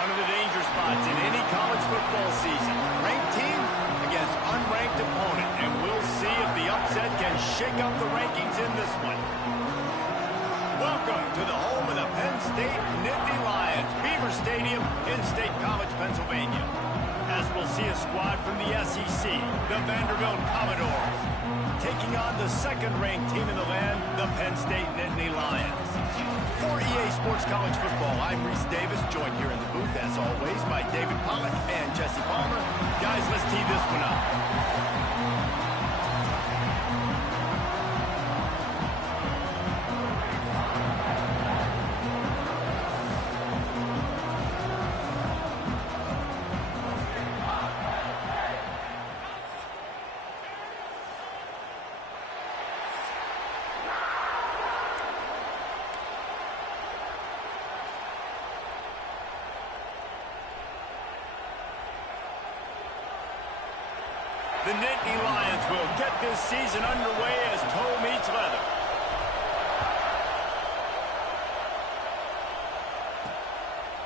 One of the danger spots in any college football season. Ranked team against unranked opponent. And we'll see if the upset can shake up the rankings in this one. Welcome to the home of the Penn State Nittany Lions, Beaver Stadium in State College, Pennsylvania. As we'll see a squad from the SEC, the Vanderbilt Commodores, taking on the second-ranked team in the land, the Penn State Nittany Lions. For EA Sports College Football, I'm Reese Davis, joined here in the booth, as always, by David Pollack and Jesse Palmer. Guys, let's tee this one up. The Nittany Lions will get this season underway as toe meets leather.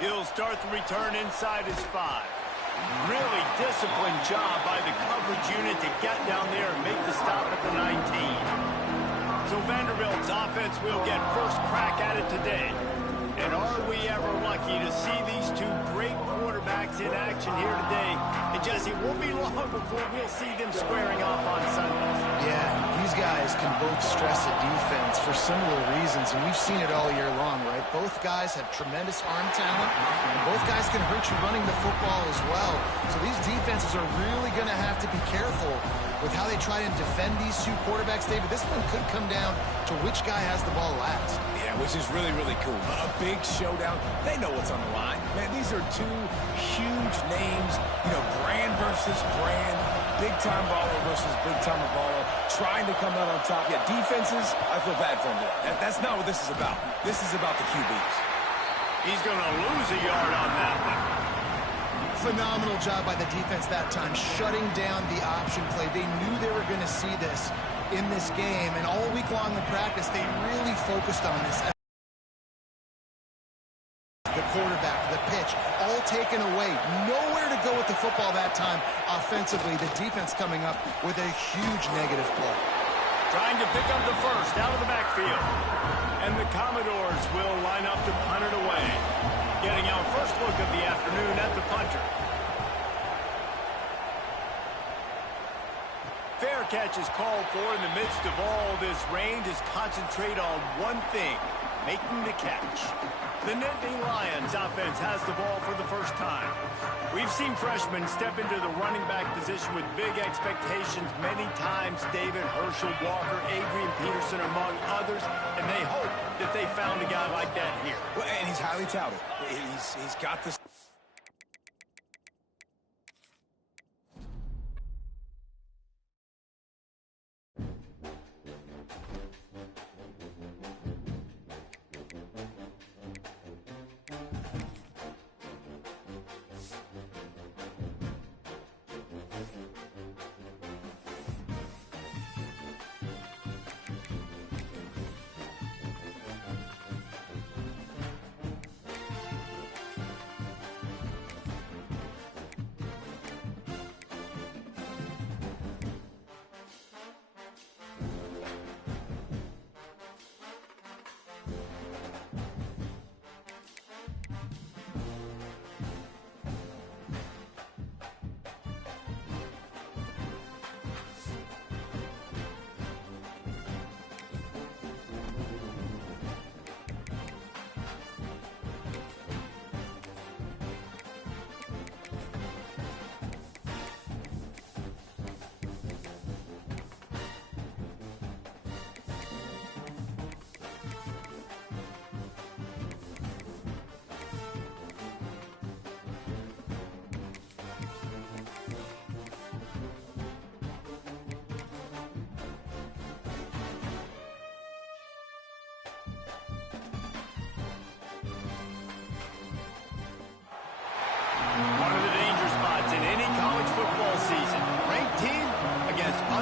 He'll start the return inside his 5. Really disciplined job by the coverage unit to get down there and make the stop at the 19. So Vanderbilt's offense will get first crack at it today. And are we ever lucky to see these two great quarterbacks in action here today? And Jesse, it won't be long before we'll see them squaring off on Sundays. Yeah, these guys can both stress a defense for similar reasons, and we've seen it all year long, right? Both guys have tremendous arm talent, and both guys can hurt you running the football as well. So these defenses are really going to have to be careful with how they try and defend these two quarterbacks, David. This one could come down to which guy has the ball last. Yeah, which is really, really cool. A big showdown. They know what's on the line. Man, these are two huge names, brand versus brand, big-time baller versus big-time baller, trying to come out on top. Yeah, defenses, I feel bad for them. That's not what this is about. This is about the QBs. He's going to lose a yard on that one. Phenomenal job by the defense that time, shutting down the option play. They knew they were going to see this in this game, and all week long in practice, they really focused on this. The quarterback, the pitch, all taken away. Nowhere to go with the football that time offensively. The defense coming up with a huge negative play. Trying to pick up the first out of the backfield. And the Commodores will line up to punt it away. Getting our first look of the afternoon at the punter. Fair catch is called for in the midst of all this rain. Just concentrate on one thing, making the catch. The Nittany Lions offense has the ball for the first time. We've seen freshmen step into the running back position with big expectations many times. David, Herschel, Walker, Adrian Peterson, among others. And they hope that they found a guy like that here. Well, and he's highly touted. He's got this.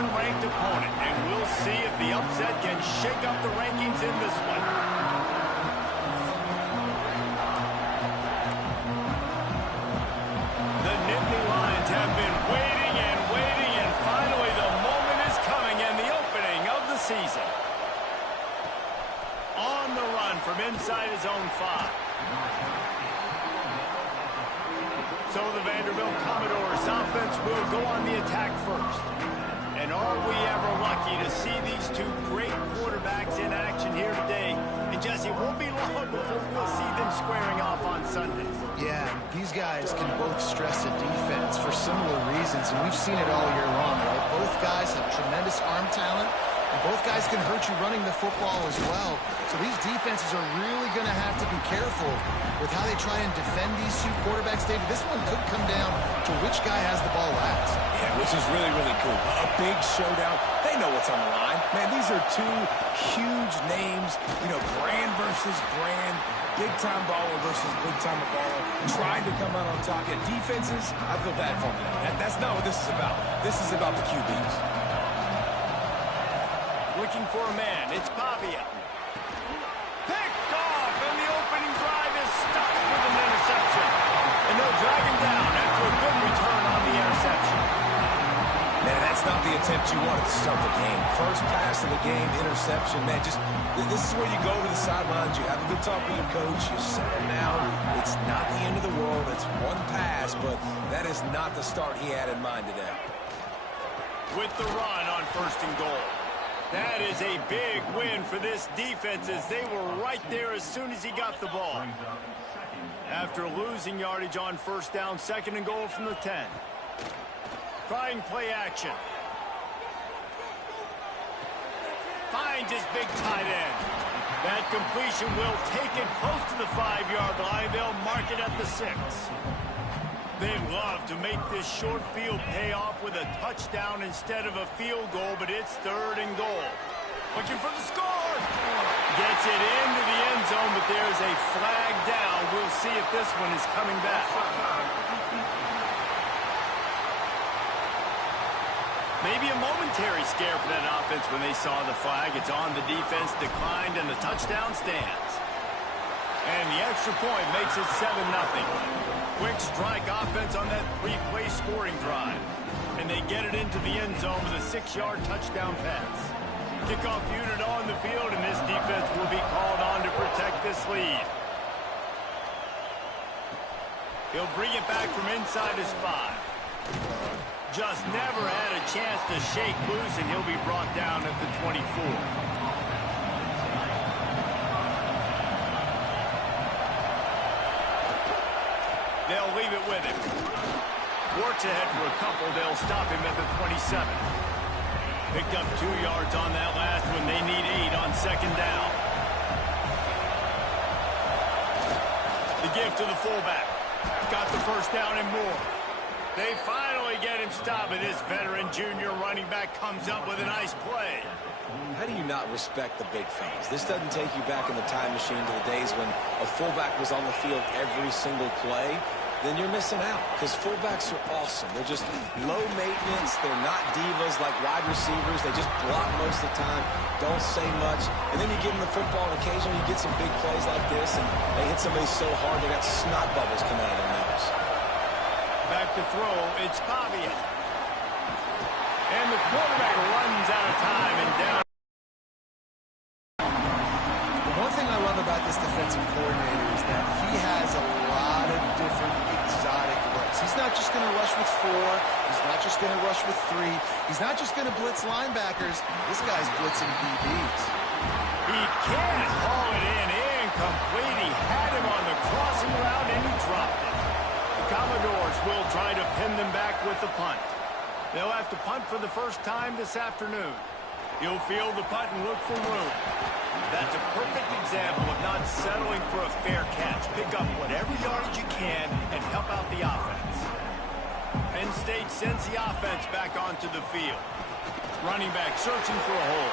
unranked opponent, and we'll see if the upset can shake up the rankings in this one. inside his own 5. So the Vanderbilt Commodores offense will go on the attack first. And are we ever lucky to see these two great quarterbacks in action here today. And Jesse, it won't be long before we'll see them squaring off on Sundays. Yeah, these guys can both stress a defense for similar reasons, and we've seen it all year long, right? Both guys have tremendous arm talent, and both guys can hurt you running the football as well. So these defenses are really going to have to be careful with how they try and defend these two quarterbacks, David. This one could come down to which guy has the ball last. Yeah, which is really, really cool. A big showdown. They know what's on the line. Man, these are two huge names, brand versus brand, big-time baller versus big-time baller, trying to come out on top. Yeah, defenses, I feel bad for them. That's not what this is about. This is about the QBs. Looking for a man. It's Pavia. Picked off, and the opening drive is stopped with an interception. And they'll drag him down after a good return on the interception. Man, that's not the attempt you wanted to start the game. First pass of the game, interception. Man, this is where you go to the sidelines. You have a good talk with your coach. You settle down. It's not the end of the world. It's one pass, but that is not the start he had in mind today. With the run on 1st and goal. That is a big win for this defense as they were right there as soon as he got the ball. After losing yardage on 1st down, 2nd and goal from the 10. Trying play action. Finds his big tight end. That completion will take it close to the 5-yard line. They'll mark it at the 6. They'd love to make this short field pay off with a touchdown instead of a field goal, but it's 3rd and goal. Looking for the score. Gets it into the end zone, but there's a flag down. We'll see if this one is coming back. Maybe a momentary scare for that offense when they saw the flag. It's on, the defense declined, and the touchdown stands. And the extra point makes it 7-0. Quick strike offense on that 3-play scoring drive. And they get it into the end zone with a 6-yard touchdown pass. Kickoff unit on the field, and this defense will be called on to protect this lead. He'll bring it back from inside his 5. Just never had a chance to shake loose, and he'll be brought down at the 24. They'll leave it with him. Works ahead for a couple. They'll stop him at the 27. Picked up 2 yards on that last one. They need 8 on 2nd down. The give to the fullback. Got the 1st down and more. They finally get him stopped, and this veteran junior running back comes up with a nice play. How do you not respect the big things? This doesn't take you back in the time machine to the days when a fullback was on the field every single play. Then you're missing out, because fullbacks are awesome. They're just low maintenance. They're not divas like wide receivers. They just block most of the time, don't say much. And then you give them the football, and occasionally you get some big plays like this, and they hit somebody so hard they got snot bubbles coming out of their nose. Back to throw, it's Pavia. And the quarterback runs out of time and down. The one thing I love about this defensive coordinator is that he has a lot of different exotic looks. He's not just going to rush with 4. He's not just going to rush with 3. He's not just going to blitz linebackers. This guy's blitzing DBs. He can't haul it in incomplete. He had him on the crossing route, and he dropped it. Commodores will try to pin them back with the punt. They'll have to punt for the first time this afternoon. He'll field the punt and look for room. That's a perfect example of not settling for a fair catch. Pick up whatever yardage you can and help out the offense. Penn State sends the offense back onto the field. Running back searching for a hole.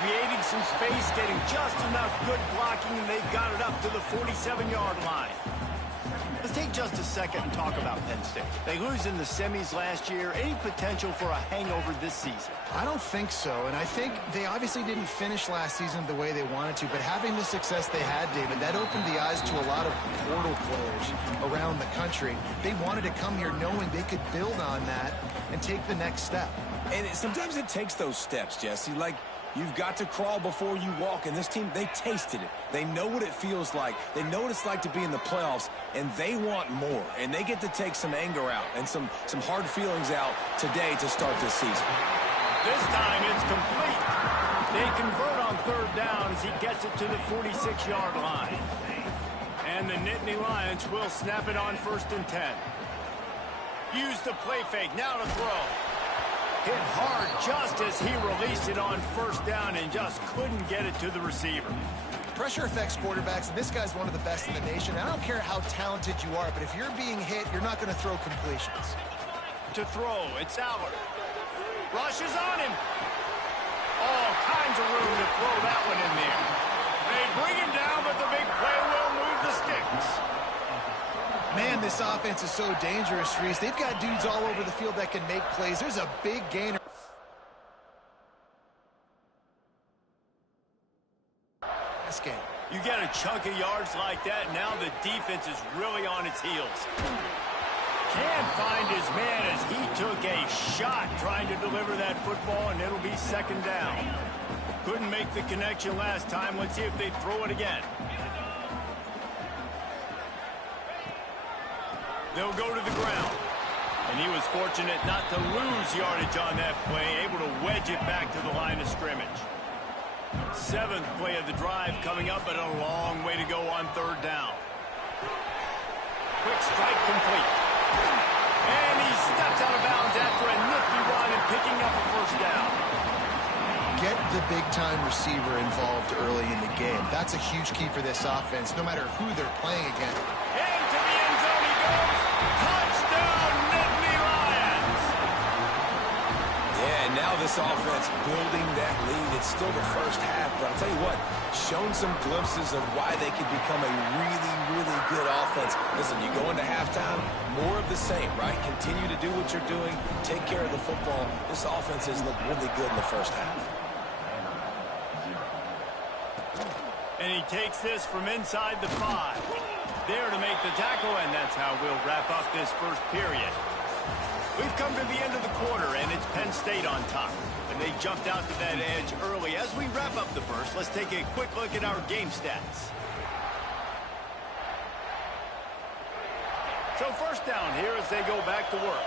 Creating some space, getting just enough good blocking, and they've got it up to the 47-yard line. Let's take just a second and talk about Penn State. They lose in the semis last year. Any potential for a hangover this season? I don't think so, and I think they obviously didn't finish last season the way they wanted to, but having the success they had, David, that opened the eyes to a lot of portal players around the country. They wanted to come here knowing they could build on that and take the next step. And sometimes it takes those steps, Jesse. Like, You've got to crawl before you walk, and this team, they tasted it. They know what it feels like. They know what it's like to be in the playoffs, and they want more. And they get to take some anger out and some hard feelings out today to start this season. This time it's complete. They convert on third down as he gets it to the 46-yard line. And the Nittany Lions will snap it on 1st and 10. Use the play fake, now to throw. Hit hard just as he released it on 1st down and just couldn't get it to the receiver. Pressure affects quarterbacks, and this guy's one of the best in the nation. I don't care how talented you are, but if you're being hit, you're not going to throw completions. To throw, it's Allard. Rushes on him. All kinds of room to throw that one in there. They bring him down, but the big play will move the sticks. Man, this offense is so dangerous, Reese. They've got dudes all over the field that can make plays. There's a big gainer. This game. You get a chunk of yards like that, now the defense is really on its heels. Can't find his man as he took a shot trying to deliver that football, and it'll be 2nd down. Couldn't make the connection last time. Let's see if they throw it again. They'll go to the ground. And he was fortunate not to lose yardage on that play, able to wedge it back to the line of scrimmage. 7th play of the drive coming up, but a long way to go on 3rd down. Quick strike complete. And he steps out of bounds after a nifty run and picking up a 1st down. Get the big-time receiver involved early in the game. That's a huge key for this offense, no matter who they're playing against. Into the end zone he goes. Touchdown, Nittany Lions. Yeah, and now this offense building that lead. It's still the first half, but I'll tell you what, shown some glimpses of why they could become a really, really good offense. Listen, you go into halftime, more of the same, right? Continue to do what you're doing, take care of the football. This offense has looked really good in the first half. And he takes this from inside the 5. There to make the tackle, and that's how we'll wrap up this first period. We've come to the end of the quarter, and it's Penn State on top. And they jumped out to that edge early. As we wrap up the first, let's take a quick look at our game stats. So 1st down here as they go back to work.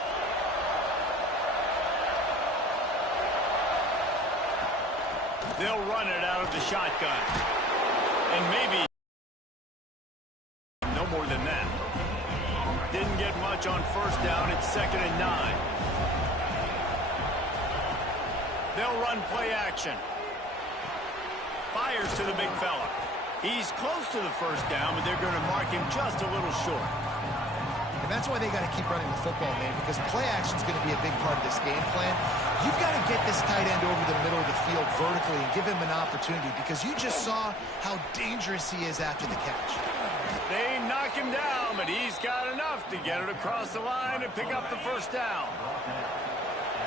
They'll run it out of the shotgun. And maybe no more than that. Didn't get much on 1st down. It's 2nd and 9. They'll run play action. Fires to the big fella. He's close to the 1st down, but they're going to mark him just a little short. And that's why they got to keep running the football, man, because play action is going to be a big part of this game plan. You've got to get this tight end over the middle of the field vertically and give him an opportunity, because you just saw how dangerous he is after the catch. They knock him down, but he's got enough to get it across the line and pick up the 1st down.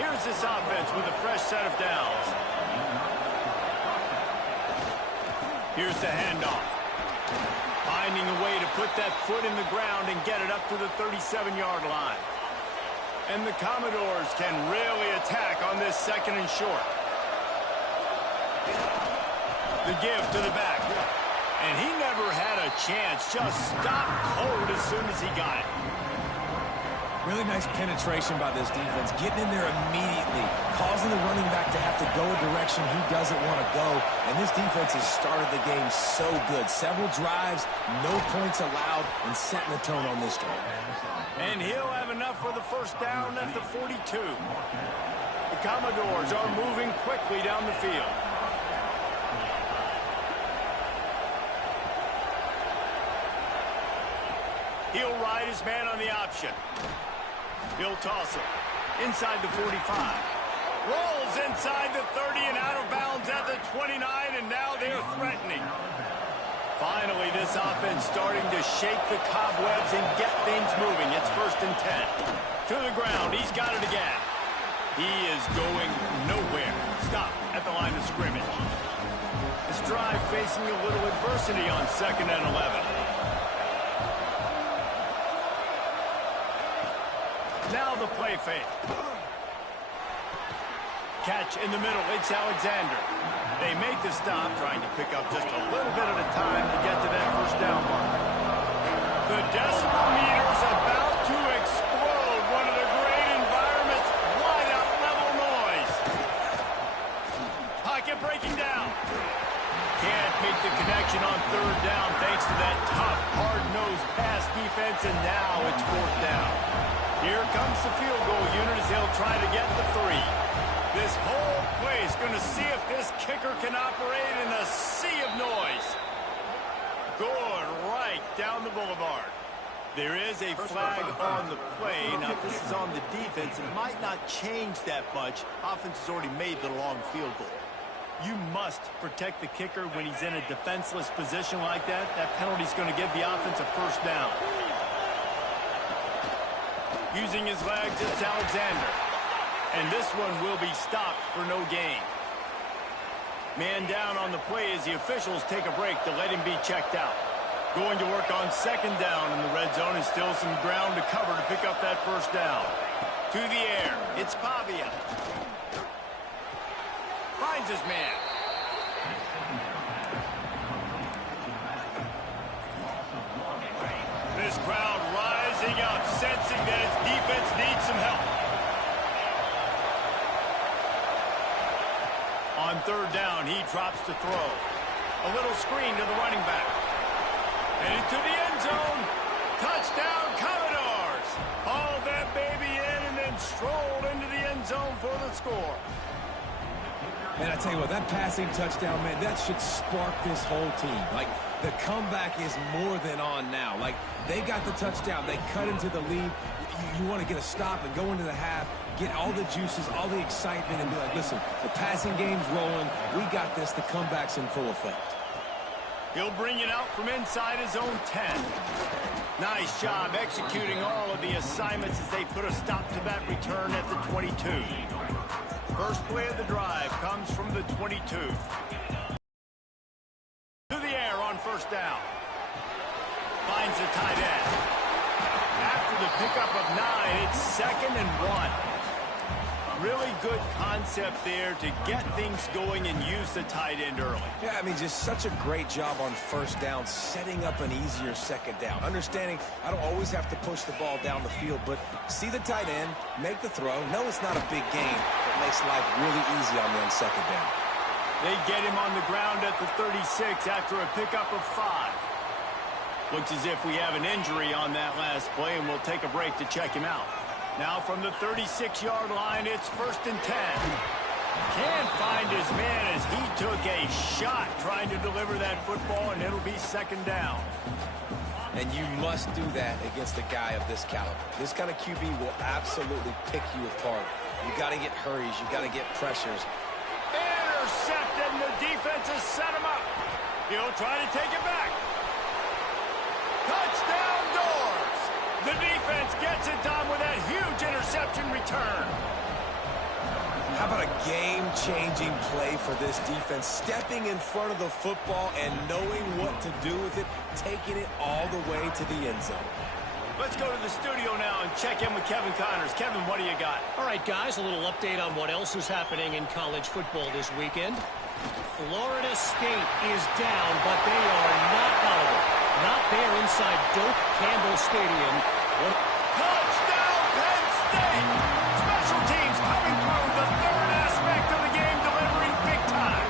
Here's this offense with a fresh set of downs. Here's the handoff. Finding a way to put that foot in the ground and get it up to the 37-yard line. And the Commodores can really attack on this 2nd and short. The give to the back. And he never had a chance. Just stopped cold as soon as he got it. Really nice penetration by this defense, getting in there immediately, causing the running back to have to go a direction he doesn't want to go. And this defense has started the game so good. Several drives, no points allowed, and setting the tone on this drive. And he'll have enough for the 1st down at the 42. The Commodores are moving quickly down the field. He'll ride his man on the option. He'll toss it inside the 45. Rolls inside the 30 and out of bounds at the 29, and now they're threatening. Finally, this offense starting to shake the cobwebs and get things moving. It's 1st and 10. To the ground, he's got it again. He is going nowhere. Stop at the line of scrimmage. This drive facing a little adversity on 2nd and 11. Now the play fake. catch in the middle. It's Alexander. They make the stop, trying to pick up just a little bit at a time to get to that first down mark. The decibel meter's about to explode. One of the great environments. Wide out level noise. Pocket breaking down. Can't make the connection on third down thanks to that tough, hard-nosed pass defense, and now it's fourth down. Here comes the field goal unit as they'll try to get the 3. This whole play is going to see if this kicker can operate in a sea of noise. Good right down the boulevard. There is a flag on the play. Now, if this is on the defense, it might not change that much. Offense has already made the long field goal. You must protect the kicker when he's in a defenseless position like that. That penalty is going to give the offense a first down. Using his legs, it's Alexander. And this one will be stopped for no gain. Man down on the play as the officials take a break to let him be checked out. Going to work on second down in the red zone, and still some ground to cover to pick up that first down. To the air, it's Pavia. Finds his man. This crowd rising up, sensing that its defense needs some help. On third down, he drops to throw. A little screen to the running back. And into the end zone. Touchdown, Commodores. Hauled that baby in and then strolled into the end zone for the score. Man, I tell you what, that passing touchdown, man, that should spark this whole team. Like, the comeback is more than on now. Like, they got the touchdown. They cut into the lead. You want to get a stop and go into the half, get all the juices, all the excitement, and be like, listen, the passing game's rolling. We got this. The comeback's in full effect. He'll bring it out from inside his own 10. Nice job executing all of the assignments as they put a stop to that return at the 22. First play of the drive comes from the 22. To the air on first down. Finds the tight end. After the pickup of 9, it's 2nd and 1. Really good concept there to get things going and use the tight end early. Yeah, I mean, just such a great job on first down, setting up an easier second down. Understanding I don't always have to push the ball down the field, but see the tight end, make the throw. No, it's not a big game, but makes life really easy on me on second down. They get him on the ground at the 36 after a pickup of 5. Looks as if we have an injury on that last play, and we'll take a break to check him out. Now from the 36-yard line, it's 1st and 10. Can't find his man as he took a shot trying to deliver that football, and it'll be 2nd down. And you must do that against a guy of this caliber. This kind of QB will absolutely pick you apart. You got to get hurries. You got to get pressures. Intercepted, and the defense has set him up. He'll try to take it back. Touchdown, Doors! The defense gets it done with that huge interception return. How about a game-changing play for this defense? Stepping in front of the football and knowing what to do with it, taking it all the way to the end zone. Let's go to the studio now and check in with Kevin Connors. Kevin, what do you got? All right, guys, a little update on what else is happening in college football this weekend. Florida State is down, but they are not out of it. Not there inside Doak Campbell Stadium. Touchdown, Penn State! Special teams coming through, the third aspect of the game, delivering big time.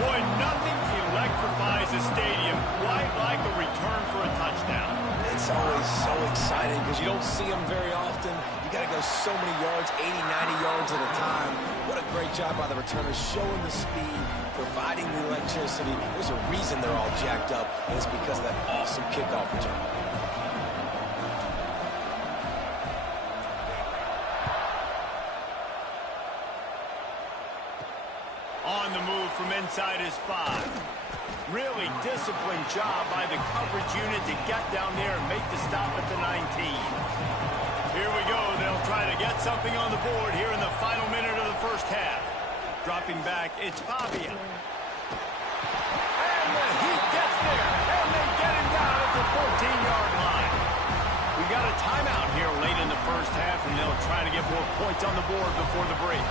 Boy, nothing electrifies a stadium quite like a return for a touchdown. It's always so exciting because you don't see them very often. You got to go so many yards, 80, 90 yards at a time. What a great job by the returners, showing the speed, providing the electricity. There's a reason they're all jacked up, and it's because of that awesome kickoff return. On the move from inside his 5. Really disciplined job by the coverage unit to get down there and make the stop at the 19. Here we go. They'll try to get something on the board here in the final minute of the first half. Dropping back, it's Pavia. And the Heat gets there, and they get him down at the 14-yard line. We got a timeout here late in the first half, and they'll try to get more points on the board before the break.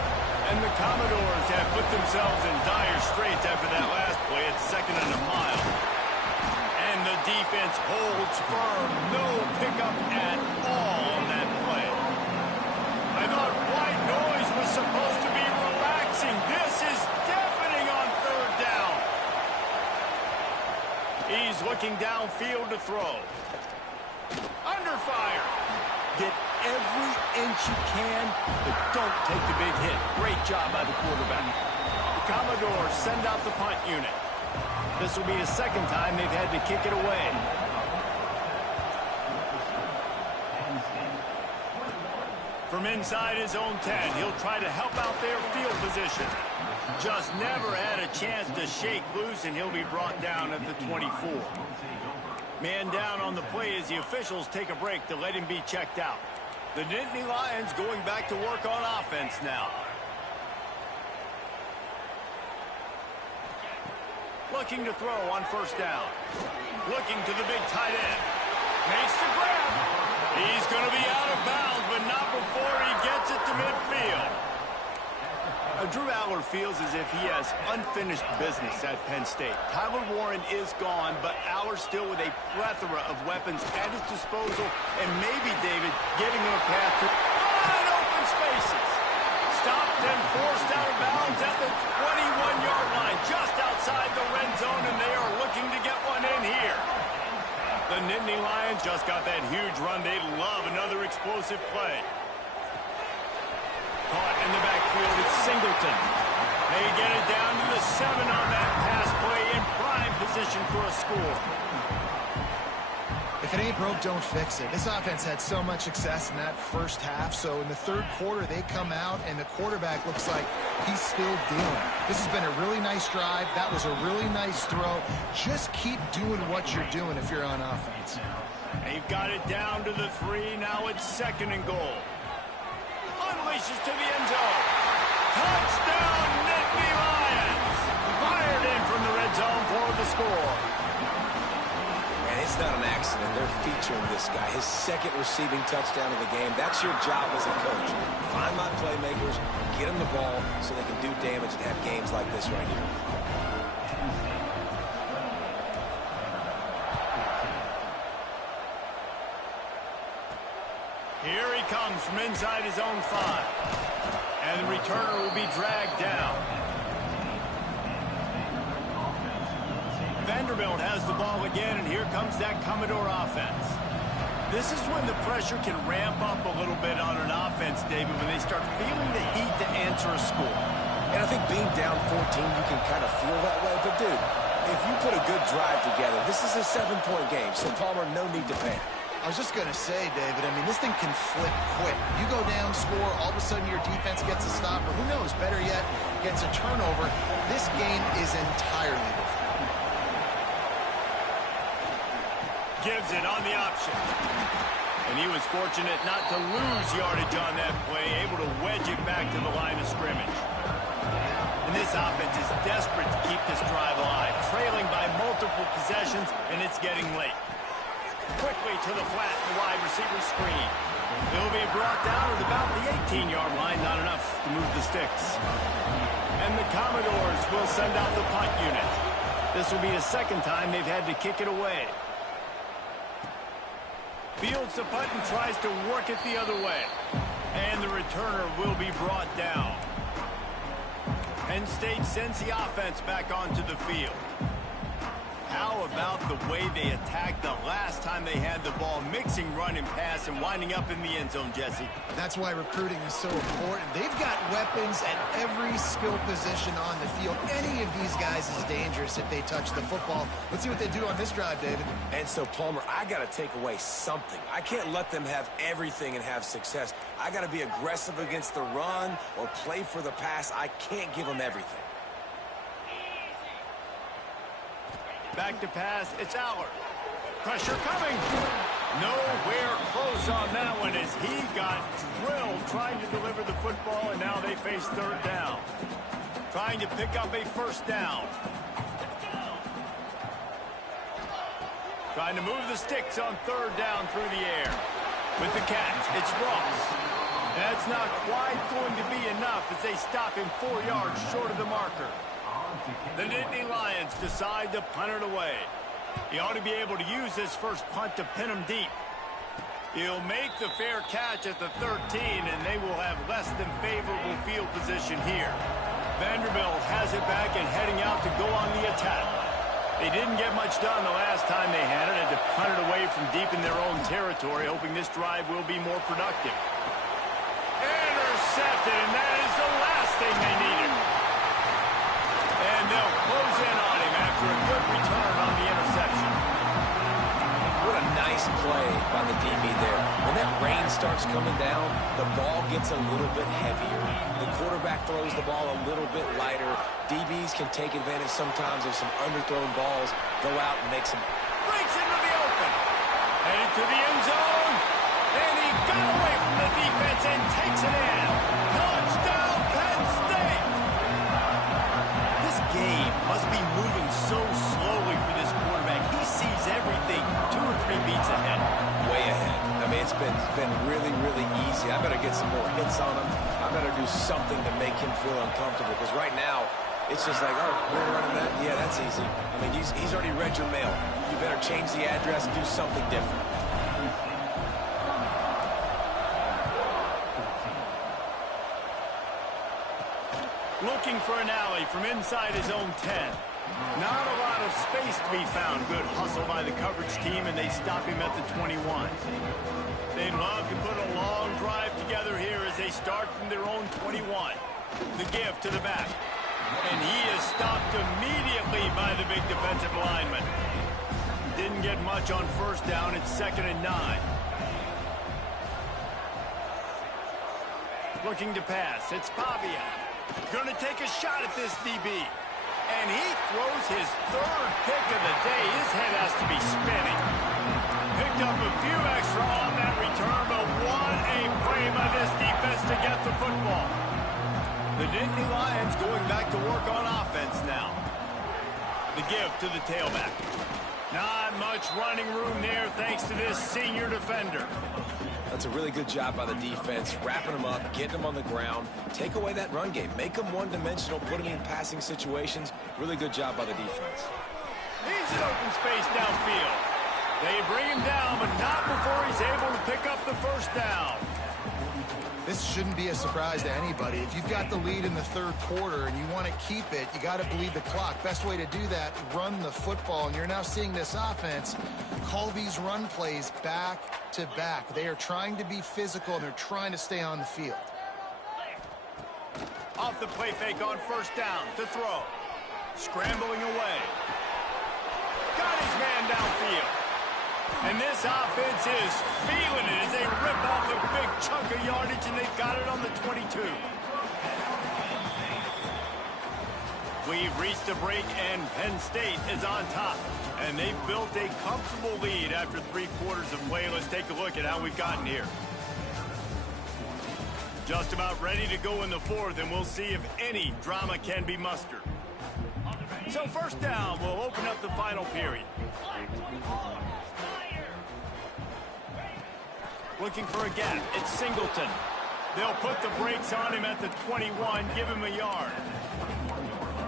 And the Commodores have put themselves in dire straits after that last play. It's 2nd and a mile. And the defense holds firm. No pickup at all on that play. I thought white noise was supposed to be relaxing. This is deafening on 3rd down. He's looking downfield to throw. Under fire. Get every inch you can, but don't take the big hit. Great job by the quarterback. The Commodores send out the punt unit. This will be the 2nd time they've had to kick it away. From inside his own 10, he'll try to help out their field position. Just never had a chance to shake loose, and he'll be brought down at the 24. Man down on the play as the officials take a break to let him be checked out. The Nittany Lions going back to work on offense now. Looking to throw on 1st down. Looking to the big tight end. Makes the grab. He's going to be out of bounds, but not before he gets it to midfield. Drew Aller feels as if he has unfinished business at Penn State. Tyler Warren is gone, but Aller still with a plethora of weapons at his disposal, and maybe, David, giving him a path to wide open spaces. Stopped and forced out of bounds at the 21-yard line, just outside the red zone, and they are looking to get one in here. The Nittany Lions just got that huge run. They love another explosive play. Caught in the backfield, it's Singleton. They get it down to the 7 on that pass play, in prime position for a score. If it ain't broke, don't fix it. This offense had so much success in that 1st half, so in the 3rd quarter, they come out, and the quarterback looks like he's still dealing. This has been a really nice drive. That was a really nice throw. Just keep doing what you're doing if you're on offense. They've got it down to the 3. Now it's 2nd and goal. Unleashes to the end zone. Touchdown, Nittany Lions. Fired in from the red zone for the score. And it's not an accident. They're featuring this guy. His 2nd receiving touchdown of the game. That's your job as a coach. Find my playmakers, get them the ball so they can do damage and have games like this right here. Here he comes from inside his own 5. And the returner will be dragged down. Vanderbilt has the ball again, and here comes that Commodore offense. This is when the pressure can ramp up a little bit on an offense, David, when they start feeling the heat to answer a score. And I think being down 14, you can kind of feel that way. But, dude, if you put a good drive together, this is a 7-point game, so Palmer, no need to panic. I was just going to say, David, I mean, this thing can flip quick. You go down, score, all of a sudden your defense gets a stop, or who knows, better yet, gets a turnover. This game is entirely different. Gives it on the option. And he was fortunate not to lose yardage on that play, able to wedge it back to the line of scrimmage. And this offense is desperate to keep this drive alive, trailing by multiple possessions, and it's getting late. Quickly to the flat, the wide receiver screen. He'll be brought down at about the 18-yard line, not enough to move the sticks. And the Commodores will send out the punt unit. This will be the 2nd time they've had to kick it away. Fields the punt and tries to work it the other way. And the returner will be brought down. Penn State sends the offense back onto the field. How about the way they attacked the last time they had the ball, mixing run and pass and winding up in the end zone, Jesse? That's why recruiting is so important. They've got weapons at every skill position on the field. Any of these guys is dangerous if they touch the football. Let's see what they do on this drive, David. And so, Palmer, I got to take away something. I can't let them have everything and have success. I got to be aggressive against the run or play for the pass. I can't give them everything. Back to pass, it's Aller. Pressure coming. Nowhere close on that one as he got drilled trying to deliver the football, and now they face 3rd down. Trying to pick up a 1st down. Trying to move the sticks on 3rd down through the air. With the catch, it's Ross. That's not quite going to be enough as they stop him 4 yards short of the marker. The Nittany Lions decide to punt it away. He ought to be able to use this first punt to pin him deep. He'll make the fair catch at the 13, and they will have less than favorable field position here. Vanderbilt has it back and heading out to go on the attack. They didn't get much done the last time they had it, and to punt it away from deep in their own territory, hoping this drive will be more productive. Intercepted, and that is the last thing they needed. And they'll close in on him after a good return on the interception. What a nice play by the DB there. When that rain starts coming down, the ball gets a little bit heavier. The quarterback throws the ball a little bit lighter. DBs can take advantage sometimes of some underthrown balls, go out and make some. Breaks into the open. Headed to the end zone. And he got away from the defense and takes it in. Touchdown, Penn State. This game must be moving so slowly for this quarterback. He sees everything 2 or 3 beats ahead. Way ahead. I mean, it's been really, really easy. I better get some more hits on him. I better do something to make him feel uncomfortable, because right now, it's just like, oh, we're running that? Yeah, that's easy. I mean, he's already read your mail. You better change the address, do something different. Looking for an alley from inside his own 10. Not a lot of space to be found. Good hustle by the coverage team, and they stop him at the 21. They'd love to put a long drive together here as they start from their own 21. The give to the back. And he is stopped immediately by the big defensive lineman. Didn't get much on first down. It's 2nd and 9. Looking to pass. It's Pavia. Going to take a shot at this DB. And he throws his 3rd pick of the day. His head has to be spinning. Picked up a few extra on that return, but what a play by this defense to get the football. The Nittany Lions going back to work on offense now. The give to the tailback. Not much running room there thanks to this senior defender. That's a really good job by the defense, wrapping them up, getting them on the ground, take away that run game, make them one-dimensional, put them in passing situations. Really good job by the defense. He's in open space downfield. They bring him down, but not before he's able to pick up the first down. This shouldn't be a surprise to anybody. If you've got the lead in the 3rd quarter and you want to keep it, you got to bleed the clock. Best way to do that, run the football. And you're now seeing this offense call these run plays back to back. They are trying to be physical, and they're trying to stay on the field. Off the play fake on first down to throw. Scrambling away. Got his man downfield. And this offense is feeling it as they rip off a big chunk of yardage, and they've got it on the 22. We've reached a break, and Penn State is on top. And they've built a comfortable lead after 3 quarters of play. Let's take a look at how we've gotten here. Just about ready to go in the 4th, and we'll see if any drama can be mustered. So first down, we'll open up the final period. Looking for a gap. It's Singleton. They'll put the brakes on him at the 21, give him a yard.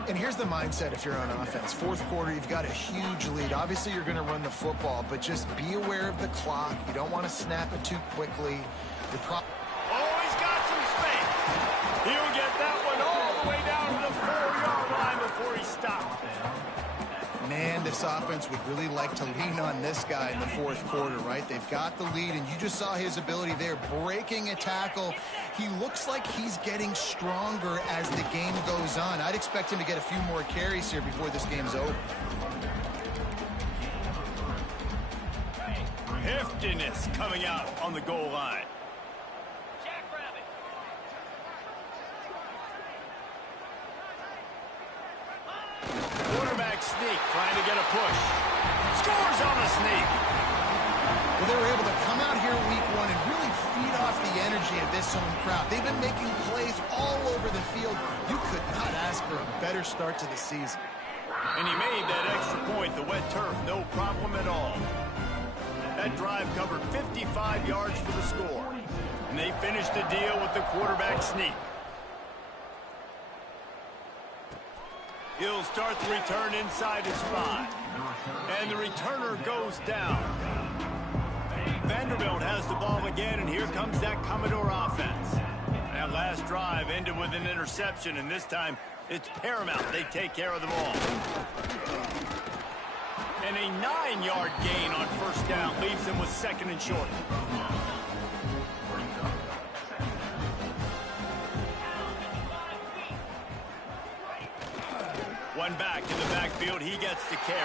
And here's the mindset if you're on offense. 4th quarter, you've got a huge lead. Obviously, you're going to run the football, but just be aware of the clock. You don't want to snap it too quickly. Oh, he's got some space. He'll get that one all the way down to the 4-yard line before he stops. Man, this offense would really like to lean on this guy in the 4th quarter, right? They've got the lead, and you just saw his ability there, breaking a tackle. He looks like he's getting stronger as the game goes on. I'd expect him to get a few more carries here before this game's over. Heftiness coming out on the goal line. Quarterback sneak, trying to get a push. Scores on the sneak. Well, they were able to come out here week 1 and really feed off the energy of this home crowd. They've been making plays all over the field. You could not ask for a better start to the season. And he made that extra point, the wet turf, no problem at all. That drive covered 55 yards for the score. And they finish the deal with the quarterback sneak. He'll start the return inside his 5. And the returner goes down. Vanderbilt has the ball again, and here comes that Commodore offense. That last drive ended with an interception, and this time it's paramount they take care of the ball. And a 9-yard gain on first down leaves them with 2nd and short. One back in the backfield, he gets the carry.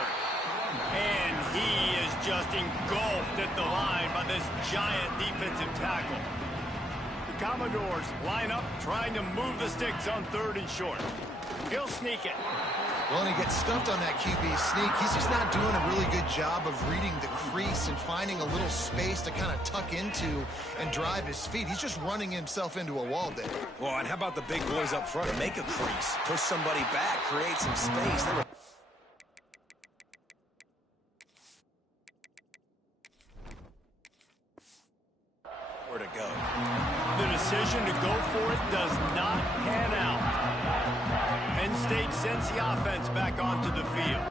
And he is just engulfed at the line by this giant defensive tackle. The Commodores line up, trying to move the sticks on 3rd and short. He'll sneak it. Well, and he gets stuffed on that QB sneak. He's just not doing a really good job of reading the crease and finding a little space to kind of tuck into and drive his feet. He's just running himself into a wall there. Well, and how about the big boys up front? Make a crease, push somebody back, create some space. Where to go? The decision to go for it does not pan out. Penn State sends the offense back onto the field.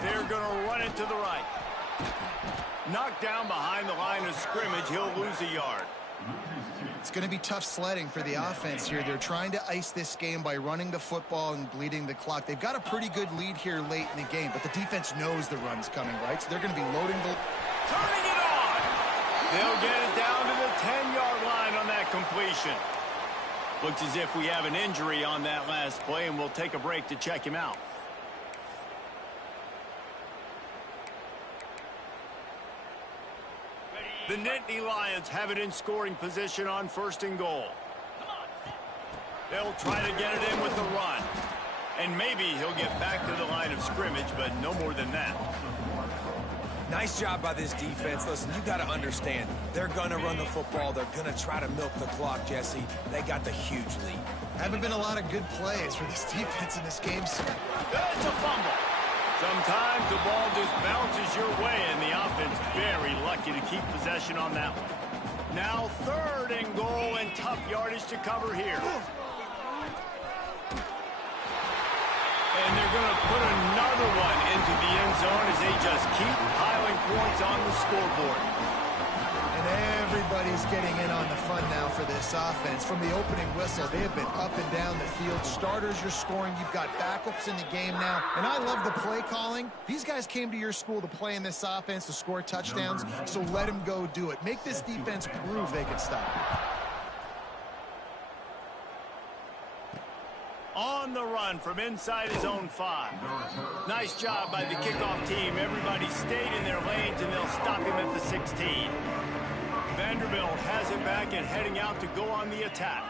They're going to run it to the right. Knocked down behind the line of scrimmage, he'll lose a yard. It's going to be tough sledding for the offense here. They're trying to ice this game by running the football and bleeding the clock. They've got a pretty good lead here late in the game, but the defense knows the run's coming, right? So they're going to be loading the... Turning it on! They'll get it down to the 10-yard line on that completion. Looks as if we have an injury on that last play, and we'll take a break to check him out. The Nittany Lions have it in scoring position on 1st and goal. They'll try to get it in with the run. And maybe he'll get back to the line of scrimmage, but no more than that. Nice job by this defense. Listen, you got to understand, they're going to run the football. They're going to try to milk the clock, Jesse. They got the huge lead. Haven't been a lot of good plays for this defense in this game. It's a fumble. Sometimes the ball just bounces your way, and the offense very lucky to keep possession on that one. Now 3rd and goal, and tough yardage to cover here. And they're going to put another one into the end zone as they just keep piling points on the scoreboard. And everybody's getting in on the fun now for this offense. From the opening whistle, they have been up and down the field. Starters are scoring. You've got backups in the game now. And I love the play calling. These guys came to your school to play in this offense to score touchdowns, so let them go do it. Make this defense prove they can stop it. On the run from inside his own 5. Nice job by the kickoff team. Everybody stayed in their lanes, and they'll stop him at the 16. Vanderbilt has it back and heading out to go on the attack.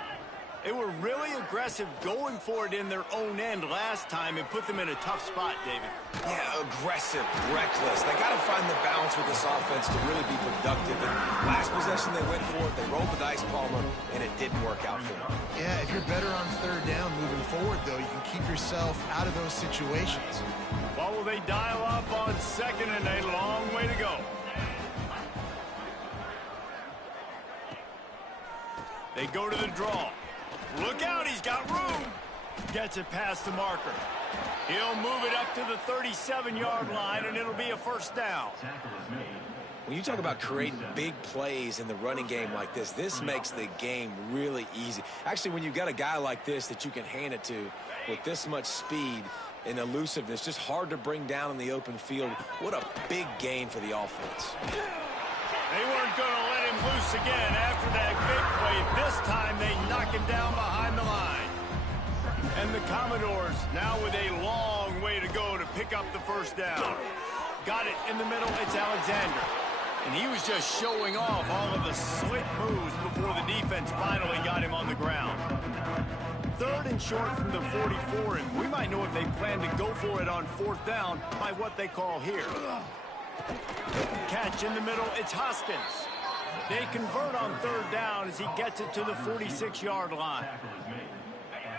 They were really aggressive going for it in their own end last time and put them in a tough spot, David. Yeah, aggressive, reckless. They got to find the balance with this offense to really be productive. And last possession they went for it, they rolled the dice, Palmer, and it didn't work out for them. Yeah, if you're better on 3rd down moving forward, though, you can keep yourself out of those situations. What will they dial up on 2nd and a long way to go? They go to the draw. Look out, he's got room. Gets it past the marker. He'll move it up to the 37-yard line, and it'll be a 1st down. When you talk about creating big plays in the running game like this makes the game really easy. Actually, when you've got a guy like this that you can hand it to with this much speed and elusiveness, just hard to bring down in the open field, what a big gain for the offense. They weren't going to let him loose again after that big play. This time they knock him down behind the line. And the Commodores now with a long way to go to pick up the 1st down. Got it in the middle, it's Alexander. And he was just showing off all of the slick moves before the defense finally got him on the ground. 3rd and short from the 44, and we might know if they plan to go for it on 4th down by what they call here. Catch in the middle, it's Hoskins. They convert on third down as he gets it to the 46-yard line.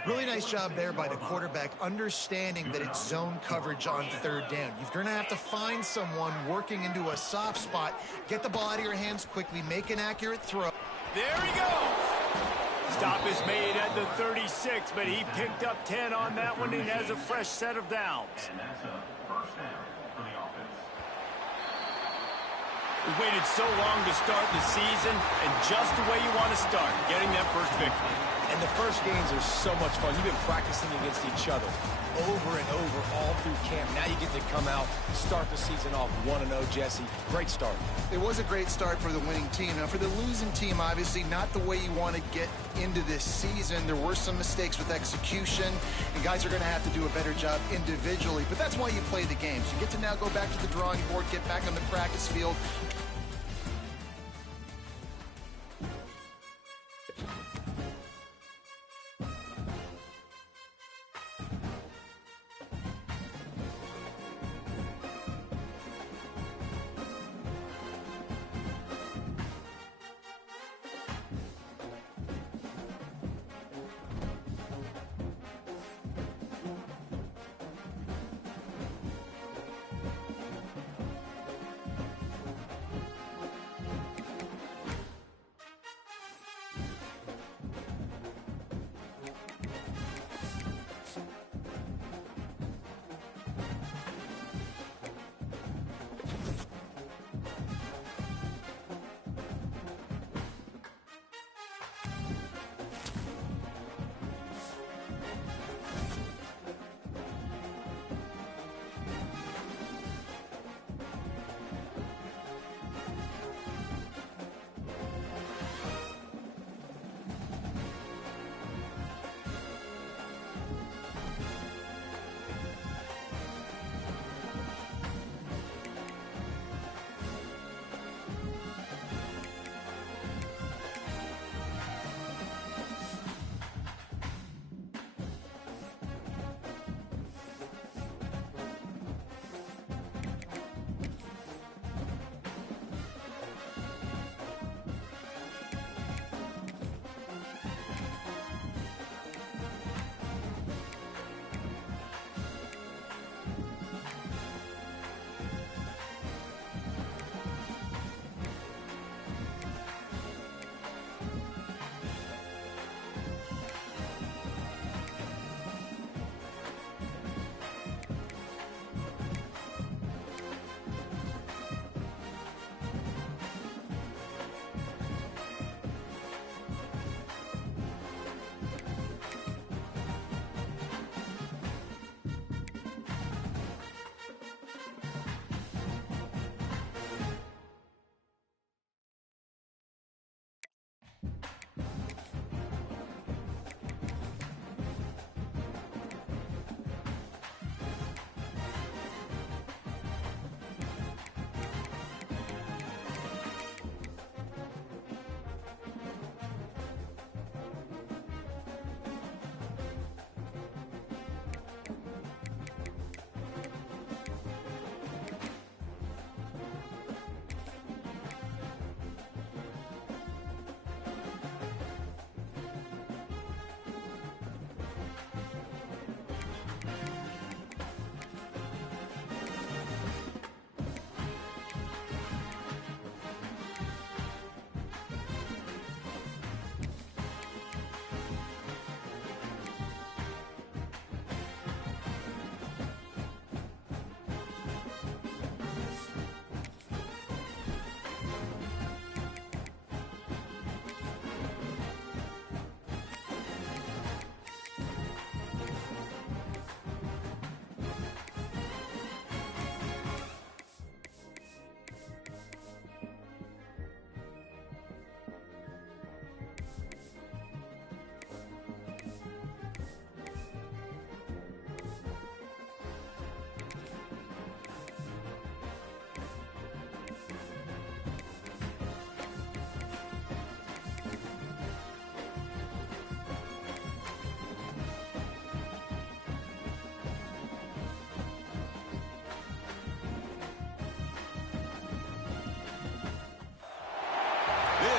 Really nice job there by the quarterback, understanding that it's zone coverage on third down. You're going to have to find someone working into a soft spot, get the ball out of your hands quickly, make an accurate throw. There he goes. Stop is made at the 36, but he picked up 10 on that one and has a fresh set of downs. And that's a first down for the offense. We waited so long to start the season, and just the way you want to start, getting that first victory. And the first games are so much fun. You've been practicing against each other over and over all through camp. Now you get to come out, start the season off 1-0, Jesse. Great start. It was a great start for the winning team. Now, for the losing team, obviously, not the way you want to get into this season. There were some mistakes with execution, and guys are going to have to do a better job individually. But that's why you play the games. You get to now go back to the drawing board, get back on the practice field.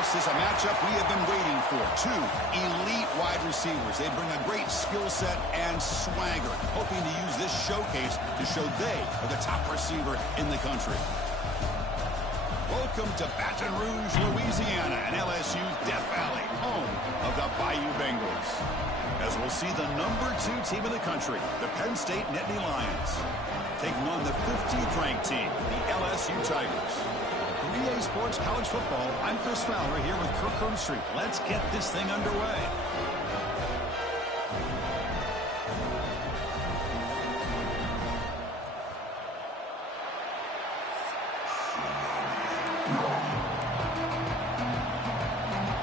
This is a matchup we have been waiting for. Two elite wide receivers. They bring a great skill set and swagger, hoping to use this showcase to show they are the top receiver in the country. Welcome to Baton Rouge, Louisiana, and LSU's Death Valley, home of the Bayou Bengals. As we'll see the #2 team in the country, the Penn State Nittany Lions, taking on the 15th ranked team, the LSU Tigers. For EA Sports College Football, I'm Chris Fowler here with Kirk Herbstreit. Let's get this thing underway.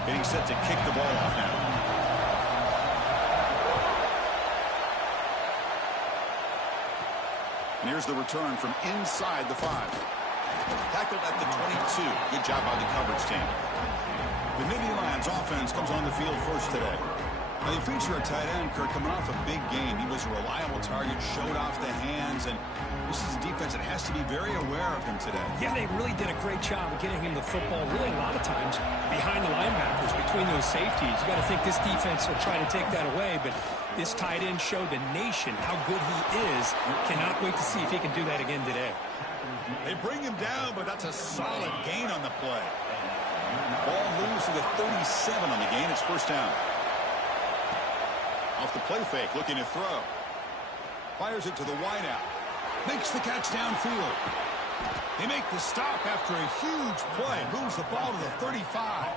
Getting set to kick the ball off now. And here's the return from inside the 5. Tackled at the 22. Good job by the coverage team. The Nittany Lions offense comes on the field first today. Now they feature a tight end, Kirk, coming off a big game. He was a reliable target, showed off the hands, and this is a defense that has to be very aware of him today. Yeah, they really did a great job of getting him the football, really a lot of times behind the linebackers, between those safeties. You got to think this defense will try to take that away, but this tight end showed the nation how good he is. Cannot wait to see if he can do that again today. They bring him down, but that's a solid gain on the play. Ball moves to the 37 on the gain. It's first down. Off the play fake, looking to throw. Fires it to the wideout. Makes the catch downfield. They make the stop after a huge play. Moves the ball to the 35.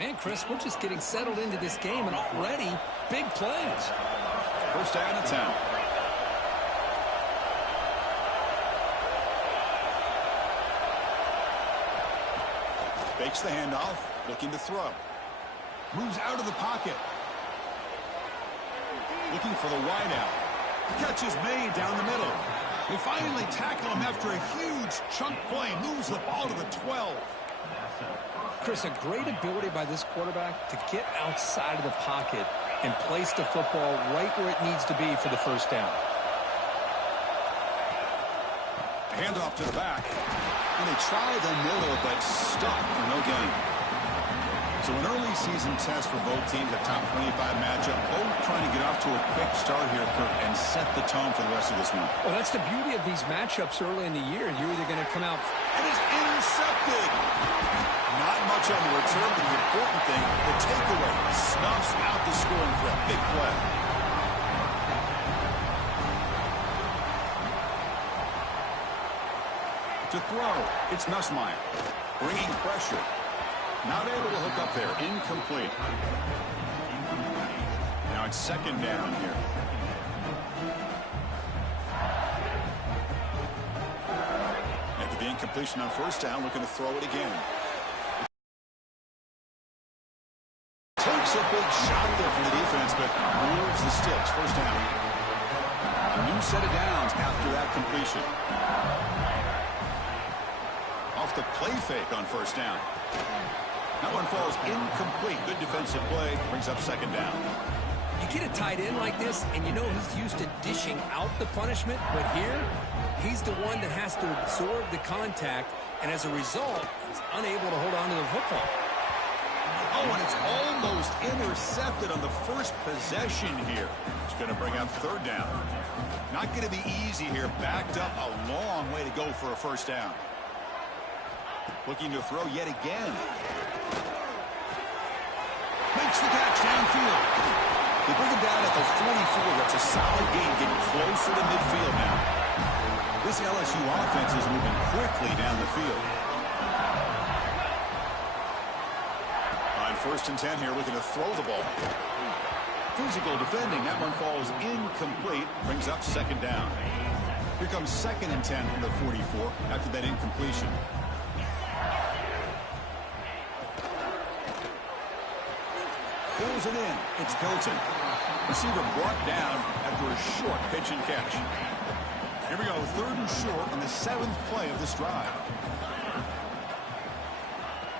Man, Chris, we're just getting settled into this game, and already big plays. First down and 10. Fakes the handoff, looking to throw. Moves out of the pocket. Looking for the wideout. Catch is made down the middle. They finally tackle him after a huge chunk play. Moves the ball to the 12. Chris, a great ability by this quarterback to get outside of the pocket and place the football right where it needs to be for the first down. Handoff to the back. And they try the middle, but stop for no gain. So an early season test for both teams, a top 25 matchup. Both trying to get off to a quick start here, Kirk, and set the tone for the rest of this one. Well, that's the beauty of these matchups early in the year. You're either going to come out... And it's intercepted. Not much on the return, but the important thing, the takeaway, snuffs out the scoring for a big play. To throw, it's Nussmeier. Bringing pressure. Not able to hook up there. Incomplete. Now it's second down here. After the incompletion on first down, looking to throw it again. Takes a big shot there from the defense, but moves the sticks. First down. A new set of downs after that completion. Off the play fake on first down. That one falls incomplete. Good defensive play. Brings up second down. You get a tight end like this, and you know he's used to dishing out the punishment, but here, he's the one that has to absorb the contact, and as a result, he's unable to hold on to the football. Oh, and it's almost intercepted on the first possession here. It's going to bring up third down. Not going to be easy here. Backed up a long way to go for a first down. Looking to throw yet again. Makes the catch downfield. They bring him down at the 44. That's a solid gain, getting closer to midfield now. This LSU offense is moving quickly down the field. On first and 10 here, looking to throw the ball. Physical defending. That one falls incomplete. Brings up second down. Here comes second and 10 from the 44 after that incompletion. Pulls it in. It's Hilton. Receiver brought down after a short pitch and catch. Here we go, third and short on the 7th play of this drive.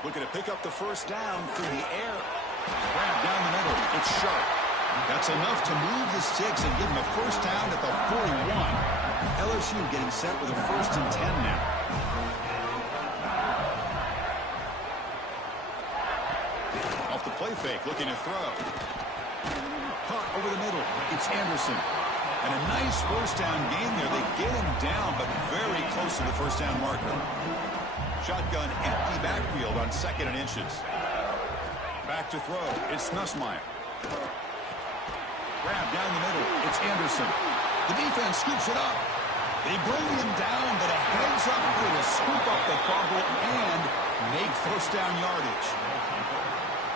Looking to pick up the first down through the air. Grab down the middle. It's sharp. That's enough to move the sticks and give them a first down at the 41. LSU getting set with a first and 10 now. the play fake, looking to throw. Caught over the middle. It's Anderson. And a nice first down gain there. They get him down, but very close to the first down marker. Shotgun, empty backfield on 2nd and inches. Back to throw. It's Nussmeier. Grab down the middle. It's Anderson. The defense scoops it up. They bring him down, but a heads-up way to scoop up the fumble and make first down yardage.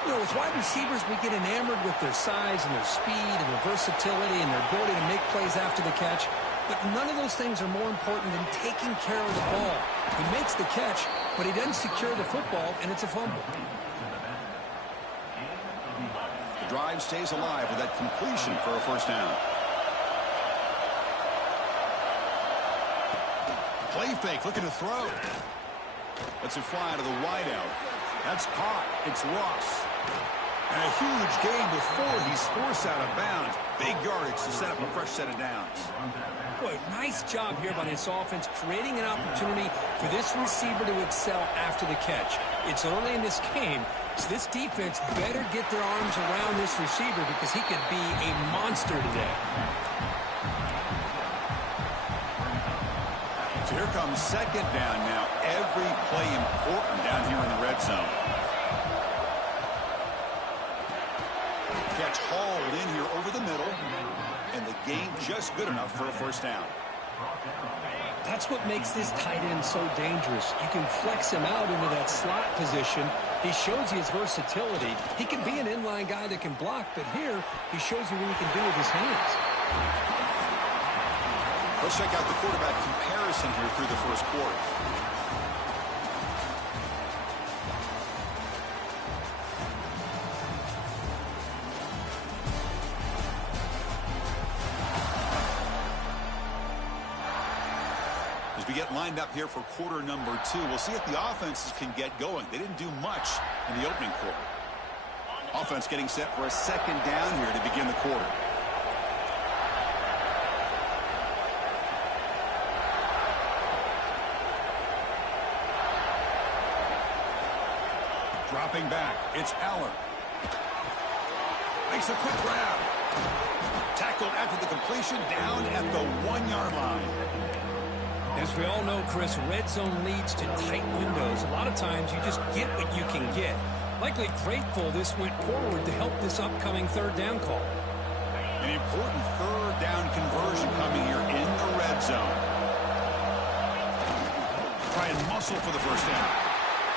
You know, as wide receivers, we get enamored with their size and their speed and their versatility and their ability to make plays after the catch. But none of those things are more important than taking care of the ball. He makes the catch, but he doesn't secure the football, and it's a fumble. The drive stays alive with that completion for a first down. Play fake, looking to throw. Lets it fly to the wideout. That's caught. It's Ross. And a huge gain before he's forced out of bounds. Big yardage to set up a fresh set of downs. Boy, nice job here by this offense, creating an opportunity for this receiver to excel after the catch. It's early in this game, so this defense better get their arms around this receiver because he could be a monster today. So here comes 2nd down now. Every play important down here in the red zone. Catch hauled in here over the middle. And the gain just good enough for a first down. That's what makes this tight end so dangerous. You can flex him out into that slot position. He shows you his versatility. He can be an inline guy that can block, but here he shows you what he can do with his hands. Let's check out the quarterback comparison here through the first quarter. As we get lined up here for quarter number 2, we'll see if the offenses can get going. They didn't do much in the opening quarter. Offense getting set for a 2nd down here to begin the quarter. Dropping back, it's Allen. Makes a quick grab. Tackled after the completion, down at the 1-yard line. As we all know, Chris, red zone leads to tight windows. A lot of times you just get what you can get. Likely grateful this went forward to help this upcoming 3rd down call. An important 3rd down conversion coming here in the red zone. Try and muscle for the first down.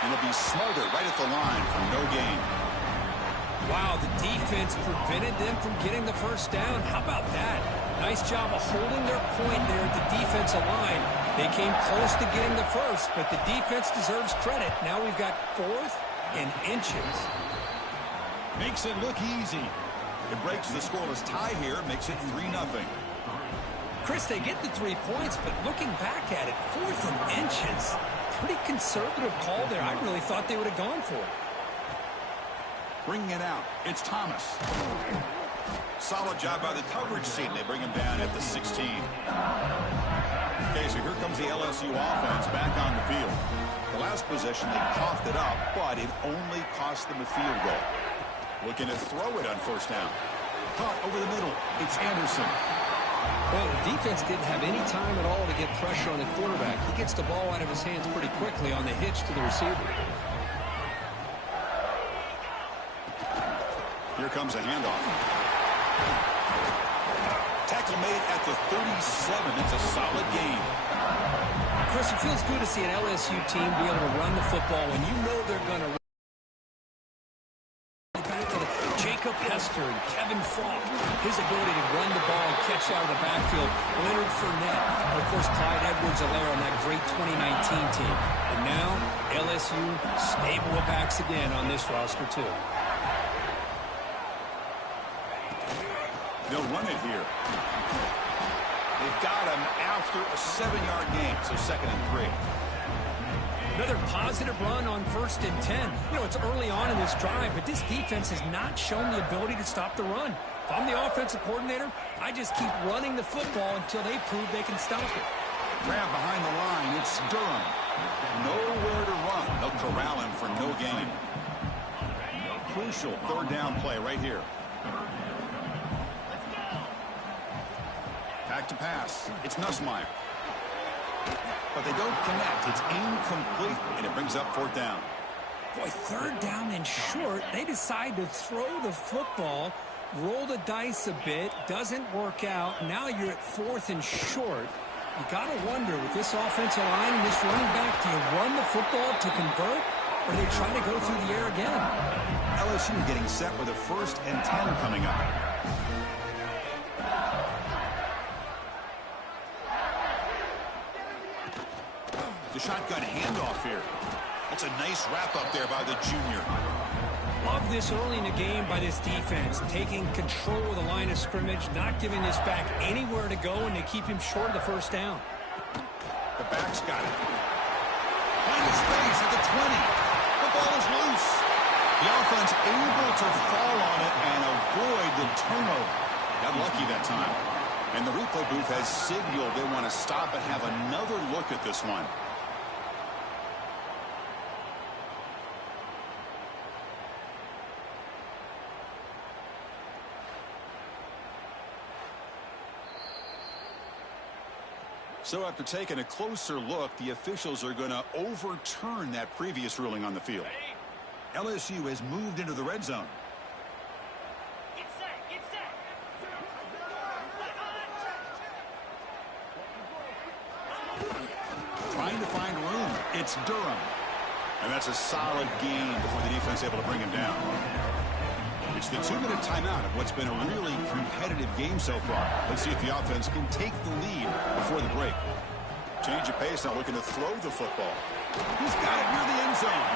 And it'll be smothered right at the line for no gain. Wow, the defense prevented them from getting the first down. How about that? Nice job of holding their point there at the defensive line. They came close to getting the first, but the defense deserves credit. Now we've got 4th and inches. Makes it look easy. It breaks the scoreless tie here, makes it 3-0. Chris, they get the 3 points, but looking back at it, 4th and inches. Pretty conservative call there. I really thought they would have gone for it. Bringing it out, it's Thomas. Solid job by the coverage team. They bring him down at the 16. Okay, so here comes the LSU offense back on the field. The last possession, they coughed it up, but it only cost them a field goal. Looking to throw it on first down. Caught over the middle. It's Anderson. Well, the defense didn't have any time at all to get pressure on the quarterback. He gets the ball out of his hands pretty quickly on the hitch to the receiver. Here comes a handoff. Tackle made at the 37. It's a solid gain. Chris, it feels good to see an LSU team be able to run the football when you know they're going to run. Jacob Hester and Kevin Falk, his ability to run the ball and catch out of the backfield. Leonard Fournette, and of course Clyde Edwards-Helaire on that great 2019 team. And now LSU stable of backs again on this roster too. They'll run it here. They've got him after a 7-yard gain, so 2nd and 3. Another positive run on 1st and 10. You know, it's early on in this drive, but this defense has not shown the ability to stop the run. If I'm the offensive coordinator, I just keep running the football until they prove they can stop it. Grab behind the line. It's Durham. Nowhere to run. They'll corral him for no gain. crucial third down play right here. Back to pass. It's Nussmeier. But they don't connect. It's incomplete, and it brings up fourth down. Boy, third down and short. They decide to throw the football, roll the dice a bit, doesn't work out. Now you're at fourth and short. You got to wonder, with this offensive line and this running back, do you run the football to convert, or do they try to go through the air again? LSU getting set with a 1st and 10 coming up. The shotgun handoff here. That's a nice wrap up there by the junior. Love this early in the game by this defense, taking control of the line of scrimmage, not giving this back anywhere to go, and they keep him short of the first down. The back's got it. Find his space at the 20. The ball is loose. The offense able to fall on it and avoid the turnover. Got lucky that time. And the replay booth has signaled they want to stop and have another look at this one. So after taking a closer look, the officials are going to overturn that previous ruling on the field. LSU has moved into the red zone. Get set, get set. Trying to find room. It's Durham. And that's a solid gain before the defense able to bring him down. It's the 2-minute timeout of what's been a really competitive game so far. Let's see if the offense can take the lead before the break. Change of pace, now looking to throw the football. He's got it near the end zone.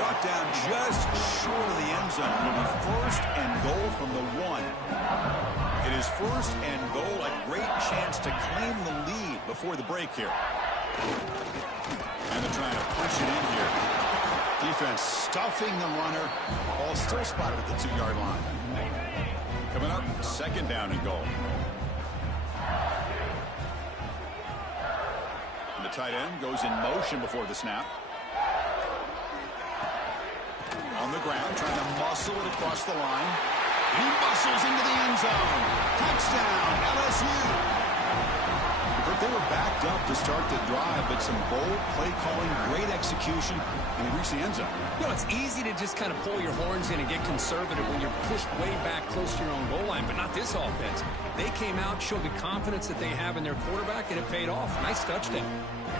Brought down just short of the end zone. It'll be 1st and goal from the 1. It is 1st and goal, a great chance to claim the lead before the break here. And they're trying to push it in here. Defense stuffing the runner. Ball still spotted at the 2-yard line. Coming up, 2nd down and goal. And the tight end goes in motion before the snap. On the ground, trying to muscle it across the line. He muscles into the end zone. Touchdown, LSU. But they were backed up to start the drive, but some bold play calling, great execution, and they reached the end zone. You know, it's easy to just kind of pull your horns in and get conservative when you're pushed way back close to your own goal line, but not this offense. They came out, showed the confidence that they have in their quarterback, and it paid off. Nice touchdown.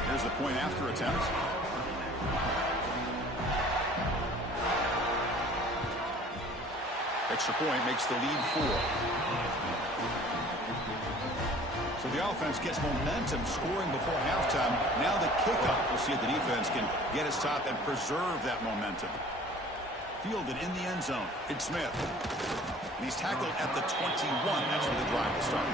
Here's the point after attempt. Extra point makes the lead 4. So the offense gets momentum scoring before halftime. Now the kickoff. We'll see if the defense can get his top and preserve that momentum. Fielded in the end zone. It's Smith. And he's tackled at the 21. That's where the drive will start.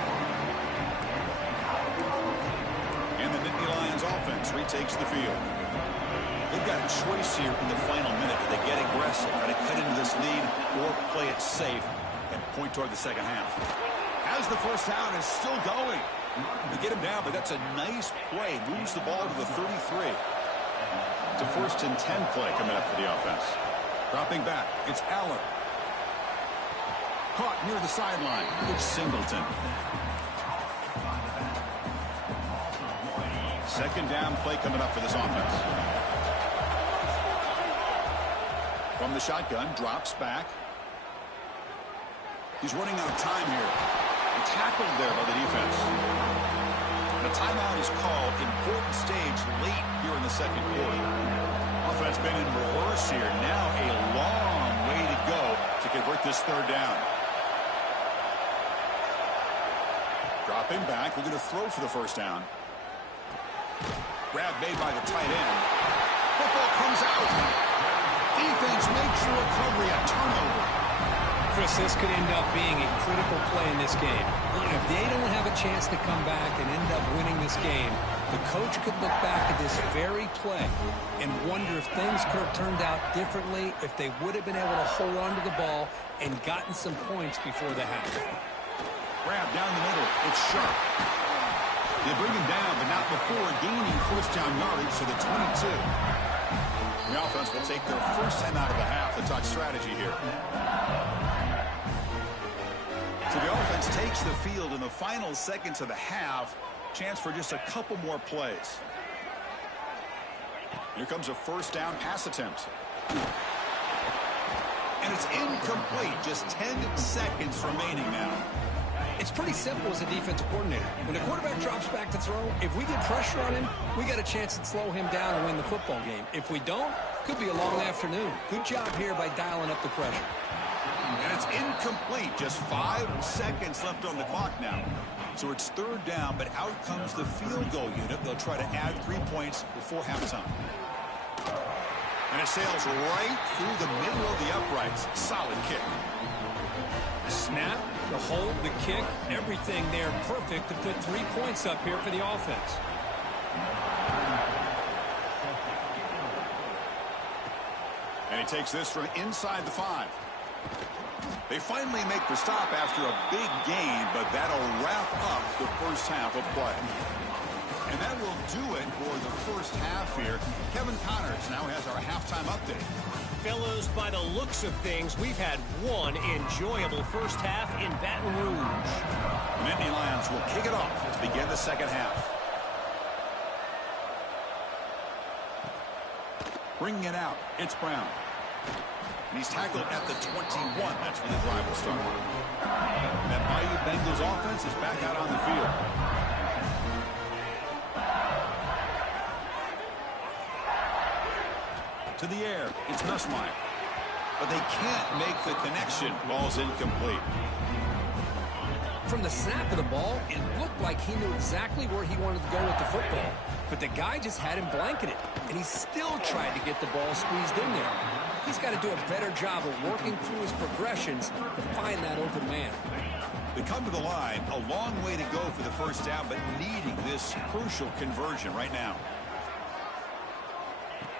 And the Nittany Lions offense retakes the field. They've got a choice here in the final minute. Do they get aggressive, try to cut into this lead, or play it safe and point toward the second half? As the first down is still going. They get him down, but that's a nice play. Moves the ball to the 33. It's a 1st and 10 play coming up for the offense. Dropping back, it's Allen. Caught near the sideline. It's Singleton. 2nd down play coming up for this offense. From the shotgun, drops back. He's running out of time here. Tackled there by the defense. The timeout is called. Important stage late here in the 2nd quarter. Offense been in reverse here. Now a long way to go to convert this 3rd down. Dropping back. We're going to throw for the 1st down. Grab made by the tight end. Football comes out. Defense makes the recovery. A turnover. Chris, this could end up being a critical play in this game. If they don't have a chance to come back and end up winning this game, the coach could look back at this very play and wonder if things could have turned out differently, if they would have been able to hold on to the ball and gotten some points before the half. Grab down the middle. It's Sharp. They bring him down, but not before gaining 1st down yardage to the 22. The offense will take their first time out of the half to talk strategy here. So the offense takes the field in the final seconds of the half. Chance for just a couple more plays. Here comes a first down pass attempt. And it's incomplete. Just 10 seconds remaining now. It's pretty simple as a defensive coordinator. When the quarterback drops back to throw, if we get pressure on him, we got a chance to slow him down and win the football game. If we don't, could be a long afternoon. Good job here by dialing up the pressure. And it's incomplete. Just 5 seconds left on the clock now. So it's third down, but out comes the field goal unit. They'll try to add 3 points before halftime. And it sails right through the middle of the uprights. Solid kick. Snap, the hold, the kick, everything there perfect to put 3 points up here for the offense. And he takes this from inside the 5. They finally make the stop after a big gain, but that'll wrap up the first half of play. And that will do it for the first half here. Kevin Connors now has our halftime update. Fellows, by the looks of things, we've had one enjoyable first half in Baton Rouge. The Nittany Lions will kick it off to begin the second half. Bringing it out, it's Brown. And he's tackled at the 21. That's when the drive will start. And that Bayou Bengals offense is back out on the field. To the air, it's Nussmeier. But they can't make the connection. Ball's incomplete. From the snap of the ball, it looked like he knew exactly where he wanted to go with the football. But the guy just had him blanketed. And he still tried to get the ball squeezed in there. He's got to do a better job of working through his progressions to find that open man. They come to the line, a long way to go for the first down, but needing this crucial conversion right now.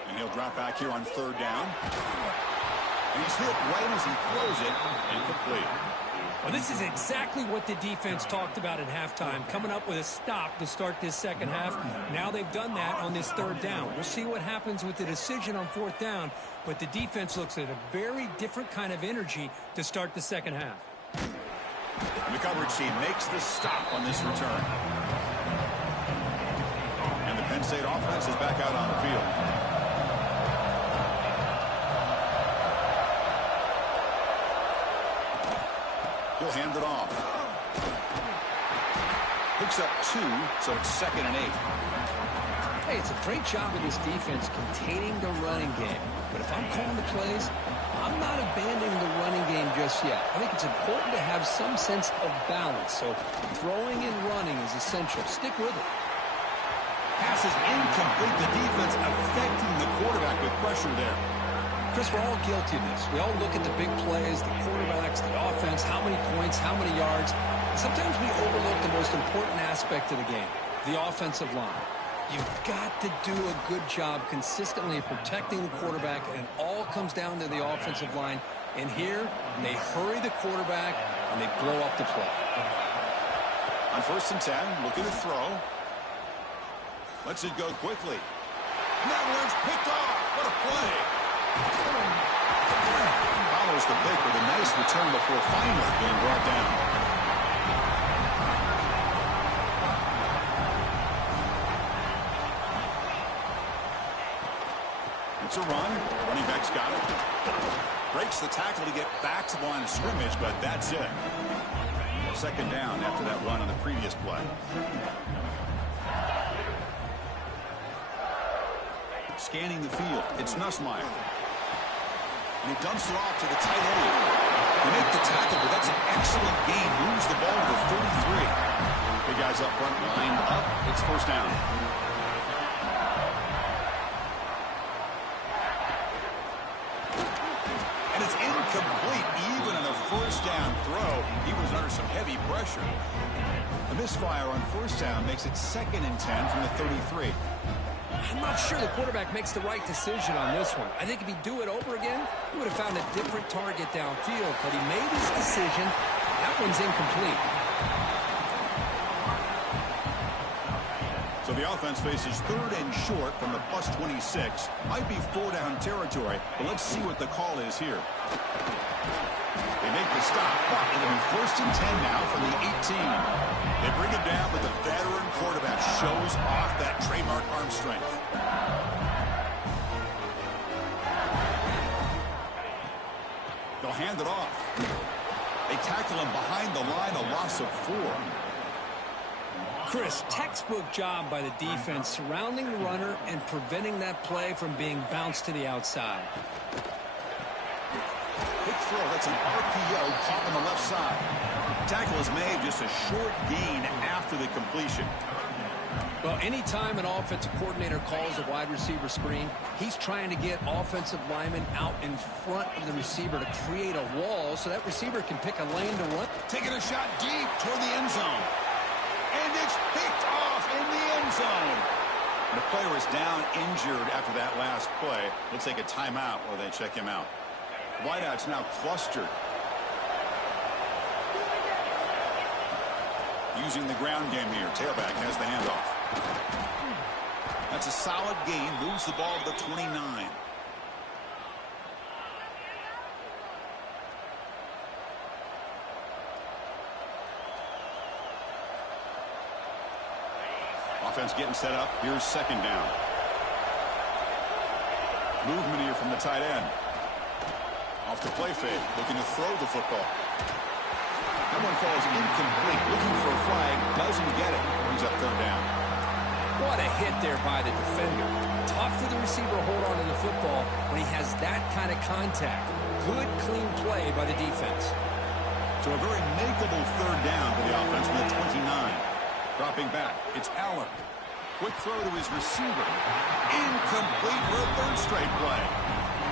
And he'll drop back here on third down. And he's hit right as he throws it, incomplete. Well, this is exactly what the defense talked about at halftime, coming up with a stop to start this second half. Now they've done that on this third down. We'll see what happens with the decision on fourth down, but the defense looks at a very different kind of energy to start the second half. And the coverage team makes the stop on this return. And the Penn State offense is back out on the field. He'll hand it off. Picks up 2, so it's 2nd and 8. Hey, it's a great job of this defense containing the running game. But if I'm calling the plays, I'm not abandoning the running game just yet. I think it's important to have some sense of balance. So throwing and running is essential. Stick with it. Pass is incomplete. The defense affecting the quarterback with pressure there. Chris, we're all guilty of this. We all look at the big plays, the quarterbacks, the offense, how many points, how many yards. Sometimes we overlook the most important aspect of the game, the offensive line. You've got to do a good job consistently protecting the quarterback, and it all comes down to the offensive line. And here, they hurry the quarterback, and they blow up the play. On 1st and 10, looking to throw. Lets it go quickly. That one's picked off. What a play. Follows the pick with a nice return before finally being brought down. It's a run. Running back's got it. Breaks the tackle to get back to the line of scrimmage, but that's it. 2nd down after that run on the previous play. Scanning the field, it's Nussmeier. And he dumps it off to the tight end. They make the tackle, but that's an excellent gain. Moves the ball to the 33. Big guys up front, lined up. It's 1st down. And it's incomplete. Even on the 1st down throw, he was under some heavy pressure. A misfire on 1st down makes it 2nd and 10 from the 33. I'm not sure the quarterback makes the right decision on this one. I think if he'd do it over again, he would have found a different target downfield. But he made his decision. That one's incomplete. So So the offense faces 3rd and short from the +26. Might be 4-down territory, but let's see what the call is here. They make the stop, but it'll be 1st and 10 now from the 18. They bring it down, but the veteran quarterback shows off that trademark arm strength. They'll hand it off. They tackle him behind the line, a loss of 4. Chris, textbook job by the defense surrounding the runner and preventing that play from being bounced to the outside. Quick throw, that's an RPO caught on the left side. Tackle is made, just a short gain after the completion. Well, anytime an offensive coordinator calls a wide receiver screen, he's trying to get offensive linemen out in front of the receiver to create a wall so that receiver can pick a lane to run. Taking a shot deep toward the end zone. And it's picked off in the end zone. The player is down injured after that last play. We'll take a timeout while they check him out. Wideout's now clustered. Using the ground game here. Tailback has the handoff. That's a solid gain. Moves the ball to the 29. Offense getting set up. Here's 2nd down. Movement here from the tight end. Off the play fake. Looking to throw the football. That one falls incomplete. Looking for a flag. Doesn't get it. Brings up 3rd down. What a hit there by the defender. Tough for the receiver to hold on to the football when he has that kind of contact. Good, clean play by the defense. So a very makeable 3rd down for the offense from the 29. Dropping back. It's Allen. Quick throw to his receiver. Incomplete for a 3rd straight play.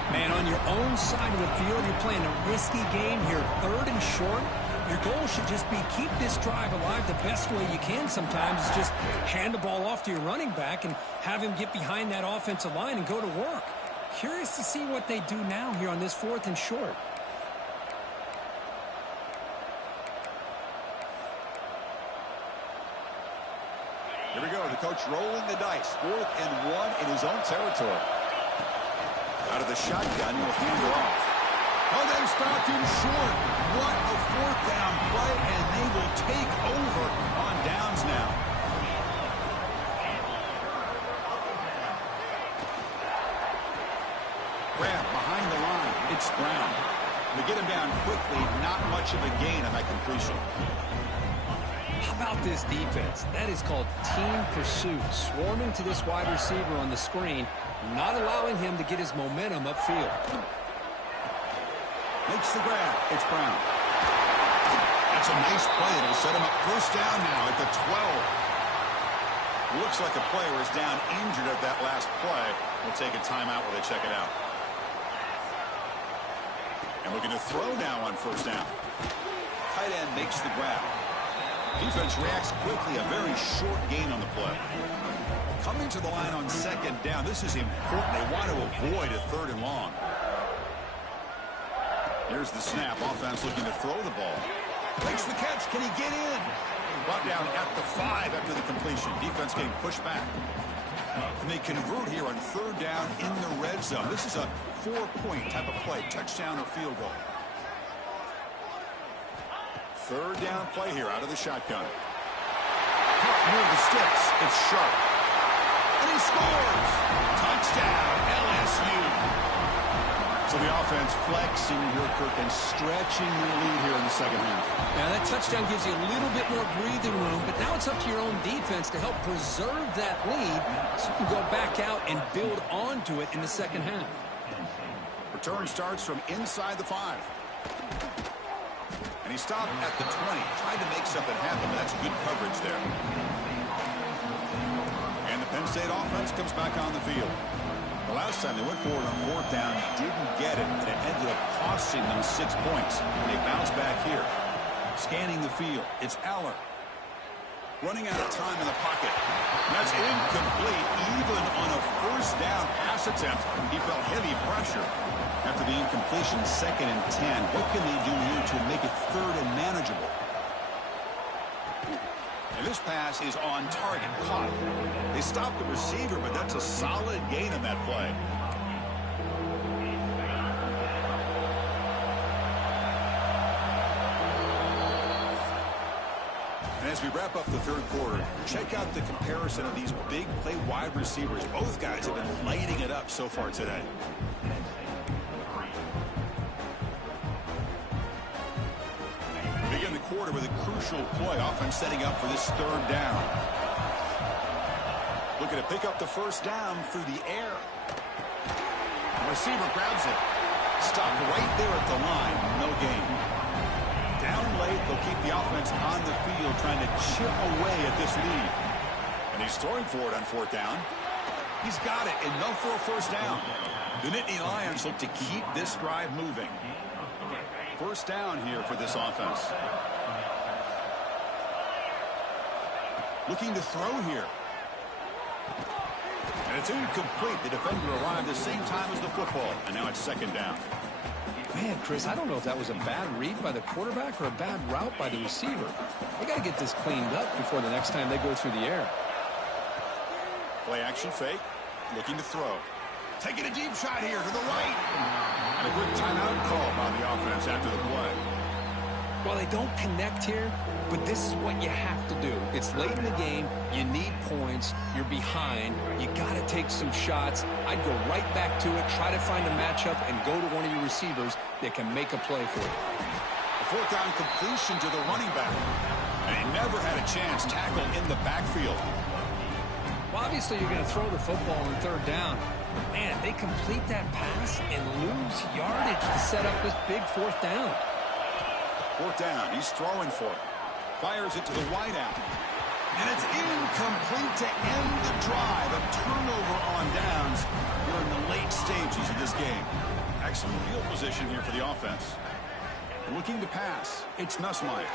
Man, on your own side of the field, you're playing a risky game here. 3rd and short. Your goal should just be keep this drive alive the best way you can sometimes. Is just hand the ball off to your running back and have him get behind that offensive line and go to work. Curious to see what they do now here on this 4th and short. Here we go. The coach rolling the dice. 4th and 1 in his own territory. Out of the shotgun, he'll hand it off. Oh, they stopped him short. What a 4th down play, and they will take over on downs now. Grab behind the line. It's Brown. They get him down quickly. Not much of a gain on that completion. How about this defense? That is called team pursuit. Swarming to this wide receiver on the screen, not allowing him to get his momentum upfield. Makes the grab. It's Brown. That's a nice play. It'll set him up 1st down now at the 12. Looks like a player is down injured at that last play. We'll take a timeout while they check it out. And looking to throw now on 1st down. Tight end makes the grab. Defense reacts quickly. A very short gain on the play. Coming to the line on 2nd down. This is important. They want to avoid a 3rd and long. Here's the snap. Offense looking to throw the ball. Makes the catch. Can he get in? Brought down at the 5 after the completion. Defense getting pushed back. And they convert here on 3rd down in the red zone. This is a 4-point type of play. Touchdown or field goal. 3rd down play here out of the shotgun. Caught near the sticks. It's Sharp. And he scores! Touchdown, LSU. So the offense flexing here, Kirk, and stretching the lead here in the 2nd half. Now that touchdown gives you a little bit more breathing room, but now it's up to your own defense to help preserve that lead so you can go back out and build onto it in the 2nd half. Return starts from inside the 5. And he stopped at the 20. Tried to make something happen, but that's good coverage there. And the Penn State offense comes back on the field. The last time they went forward on 4th down, didn't get it, and it ended up costing them 6 points. And they bounce back here. Scanning the field, it's Aller. Running out of time in the pocket. That's incomplete. Even on a 1st down pass attempt, he felt heavy pressure. After the incompletion, 2nd and 10. What can they do here to make it 3rd and manageable? And this pass is on target, caught. They stopped the receiver, but that's a solid gain in that play. And as we wrap up the third quarter, check out the comparison of these big play wide receivers. Both guys have been lighting it up so far today. Begin the quarter with a crucial play, offense setting up for this third down. Looking to pick up the first down through the air. The receiver grabs it. Stopped right there at the line. No gain. Down late, they'll keep the offense on the field trying to chip away at this lead. And he's throwing for it on fourth down. He's got it, enough for a first down. The Nittany Lions look to keep this drive moving. First down here for this offense. Looking to throw here. And it's incomplete. The defender arrived the same time as the football. And now it's second down. Man, Chris, I don't know if that was a bad read by the quarterback or a bad route by the receiver. They got to get this cleaned up before the next time they go through the air. Play action fake. Looking to throw. Taking a deep shot here to the right. And a quick timeout call by the offense after the play. Well, they don't connect here, but this is what you have to do. It's late in the game. You need points. You're behind. You got to take some shots. I'd go right back to it, try to find a matchup, and go to one of your receivers that can make a play for you. A fourth down completion to the running back. And he never had a chance tackled in the backfield. Well, obviously, you're going to throw the football on third down. Man, they complete that pass and lose yardage to set up this big fourth down. Fourth down, he's throwing for it. Fires it to the wideout. And it's incomplete to end the drive. A turnover on downs here in the late stages of this game. Excellent field position here for the offense. Looking to pass. It's Nussmeier.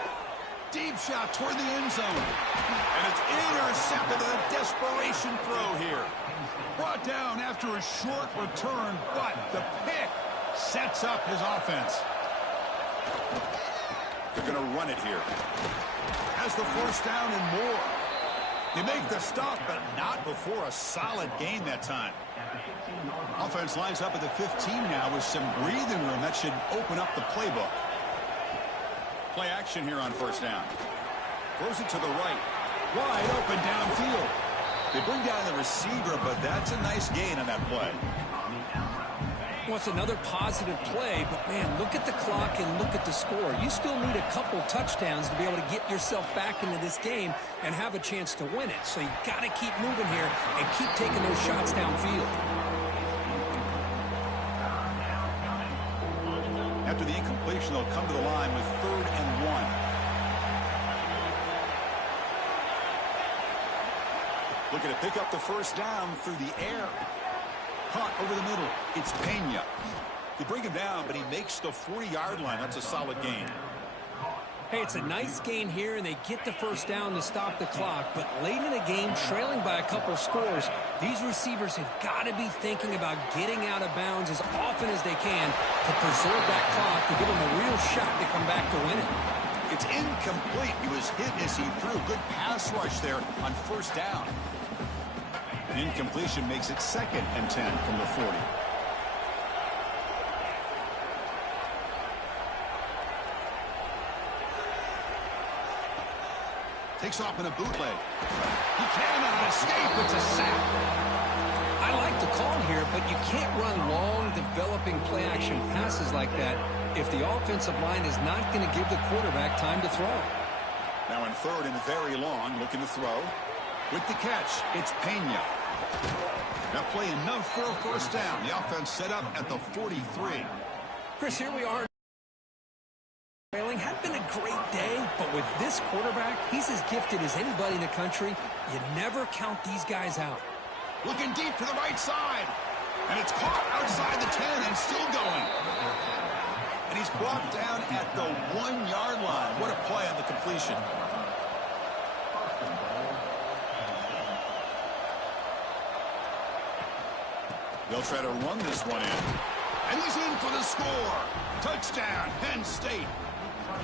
Deep shot toward the end zone. And it's intercepted in a desperation throw here. Brought down after a short return, but the pick sets up his offense. They're going to run it here. Has the first down and more. They make the stop, but not before a solid gain that time. Offense lines up at the 15 now with some breathing room. That should open up the playbook. Play action here on first down. Throws it to the right. Wide open downfield. They bring down the receiver, but that's a nice gain on that play. Well, it's another positive play, but, man, look at the clock and look at the score. You still need a couple touchdowns to be able to get yourself back into this game and have a chance to win it. So you got to keep moving here and keep taking those shots downfield. After the incompletion, they'll come to the line with 3rd and 1. Looking to pick up the first down through the air. Caught over the middle. It's Pena. They bring him down, but he makes the 40-yard line. That's a solid gain. Hey, it's a nice gain here, and they get the first down to stop the clock. But late in the game, trailing by a couple scores, these receivers have got to be thinking about getting out of bounds as often as they can to preserve that clock to give them a real shot to come back to win it. It's incomplete. He was hit as he threw. Good pass rush there on first down. Incompletion makes it 2nd and 10 from the 40. Takes off in a bootleg. He cannot escape. It's a sack. I like the call here, but you can't run long, developing play-action passes like that if the offensive line is not going to give the quarterback time to throw. Now in 3rd and very long, looking to throw. With the catch, it's Pena. That play enough for a first down. The offense set up at the 43. Chris, here we are. Had been a great day, but with this quarterback, he's as gifted as anybody in the country. You never count these guys out. Looking deep to the right side. And it's caught outside the 10 and still going. And he's brought down at the 1-yard line. What a play on the completion. They'll try to run this one in. And he's in for the score. Touchdown, Penn State.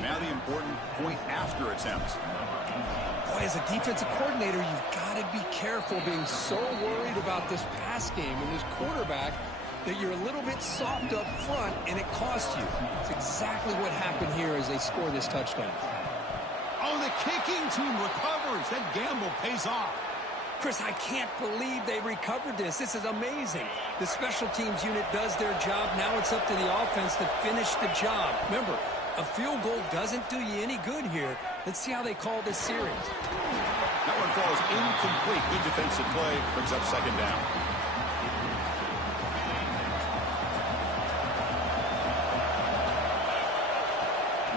Now the important point after attempt. Boy, as a defensive coordinator, you've got to be careful being so worried about this pass game and this quarterback that you're a little bit soft up front and it costs you. It's exactly what happened here as they score this touchdown. Oh, the kicking team recovers. That gamble pays off. Chris, I can't believe they recovered this. This is amazing. The special teams unit does their job. Now it's up to the offense to finish the job. Remember, a field goal doesn't do you any good here. Let's see how they call this series. That one falls incomplete. Good defensive play. Brings up second down.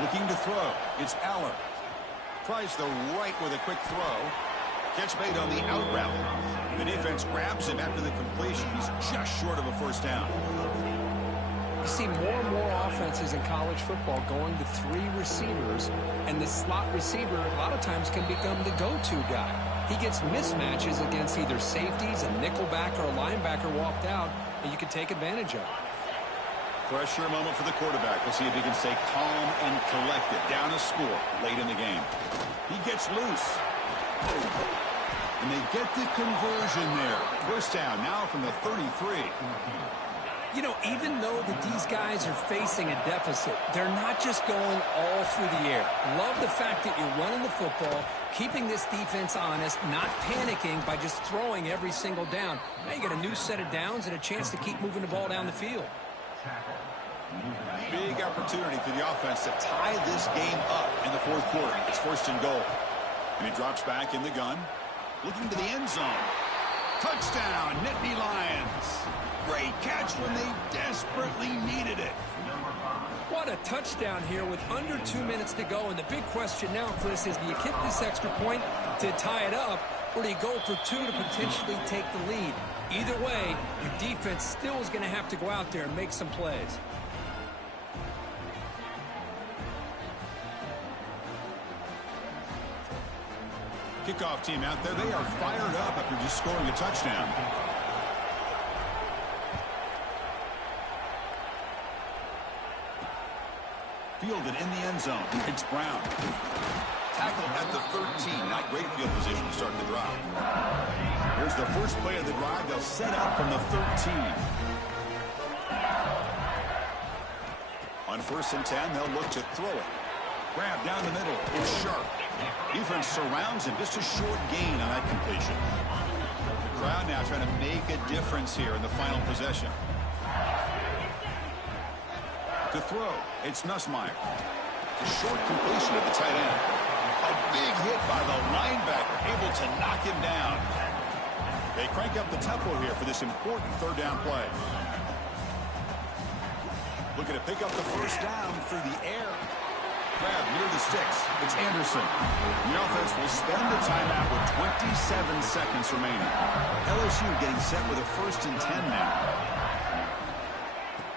Looking to throw. It's Aller. Tries the right with a quick throw. Catch made on the out route. The defense grabs him after the completion. He's just short of a first down. You see more and more offenses in college football going to 3 receivers, and the slot receiver a lot of times can become the go-to guy. He gets mismatches against either safeties, a nickelback, or a linebacker walked out, and you can take advantage of it. Pressure moment for the quarterback. We'll see if he can stay calm and collected. Down a score late in the game. He gets loose. And they get the conversion there. First down now from the 33. You know, even though that these guys are facing a deficit, they're not just going all through the air. Love the fact that you're running the football, keeping this defense honest, not panicking by just throwing every single down. Now you get a new set of downs and a chance to keep moving the ball down the field. Big opportunity for the offense to tie this game up in the fourth quarter. It's first and goal. And he drops back in the gun, looking to the end zone. Touchdown, Nittany Lions. Great catch when they desperately needed it. What a touchdown here with under 2 minutes to go. And the big question now, Chris, is do you kick this extra point to tie it up, or do you go for 2 to potentially take the lead? Either way, your defense still is going to have to go out there and make some plays. Kickoff team out there, they are fired up after just scoring a touchdown. Fielded in the end zone. It's Brown. Tackle at the 13. Not great field position to start the drive. Here's the first play of the drive. They'll set up from the 13. On first and 10, they'll look to throw it. Grab down the middle. It's Sharp. Defense surrounds him. Just a short gain on that completion. The crowd now trying to make a difference here in the final possession. To throw, it's Nussmeier. A short completion at the tight end. A big hit by the linebacker, able to knock him down. They crank up the tempo here for this important third down play. Looking to pick up the first down through the air. Grab near the sticks. It's Anderson. The offense will spend the timeout with 27 seconds remaining. LSU getting set with a first and 10 now.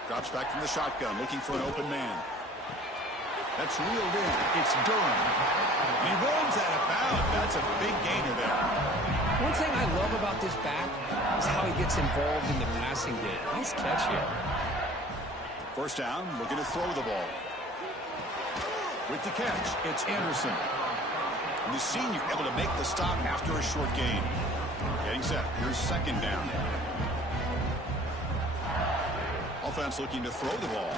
Drops back from the shotgun, looking for an open man. That's reeled in. It's Durham. And he runs out of bounds. That's a big gainer there. One thing I love about this back is how he gets involved in the passing game. Nice catch here. First down, looking to throw the ball. With the catch, it's Anderson. And the senior able to make the stop after a short gain. Getting set. Here's second down. Offense looking to throw the ball.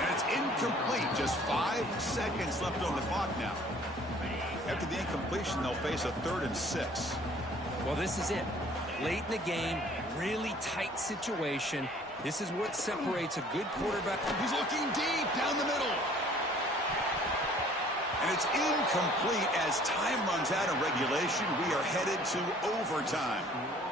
And it's incomplete. Just 5 seconds left on the clock now. After the incompletion, they'll face a 3rd and 6. Well, this is it. Late in the game, really tight situation. This is what separates a good quarterback. He's looking deep down the middle. And it's incomplete as time runs out of regulation. We are headed to overtime.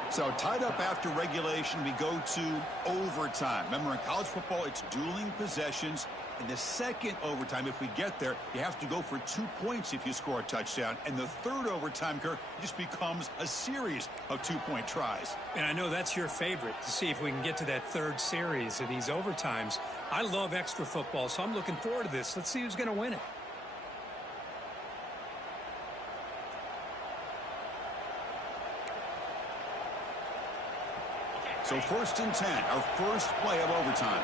So tied up after regulation, we go to overtime. Remember, in college football, it's dueling possessions. In the second overtime, if we get there, you have to go for 2 points if you score a touchdown. And the third overtime, Kirk, just becomes a series of 2-point tries. And I know that's your favorite, to see if we can get to that third series of these overtimes. I love extra football, so I'm looking forward to this. Let's see who's going to win it. So first and 10, our first play of overtime.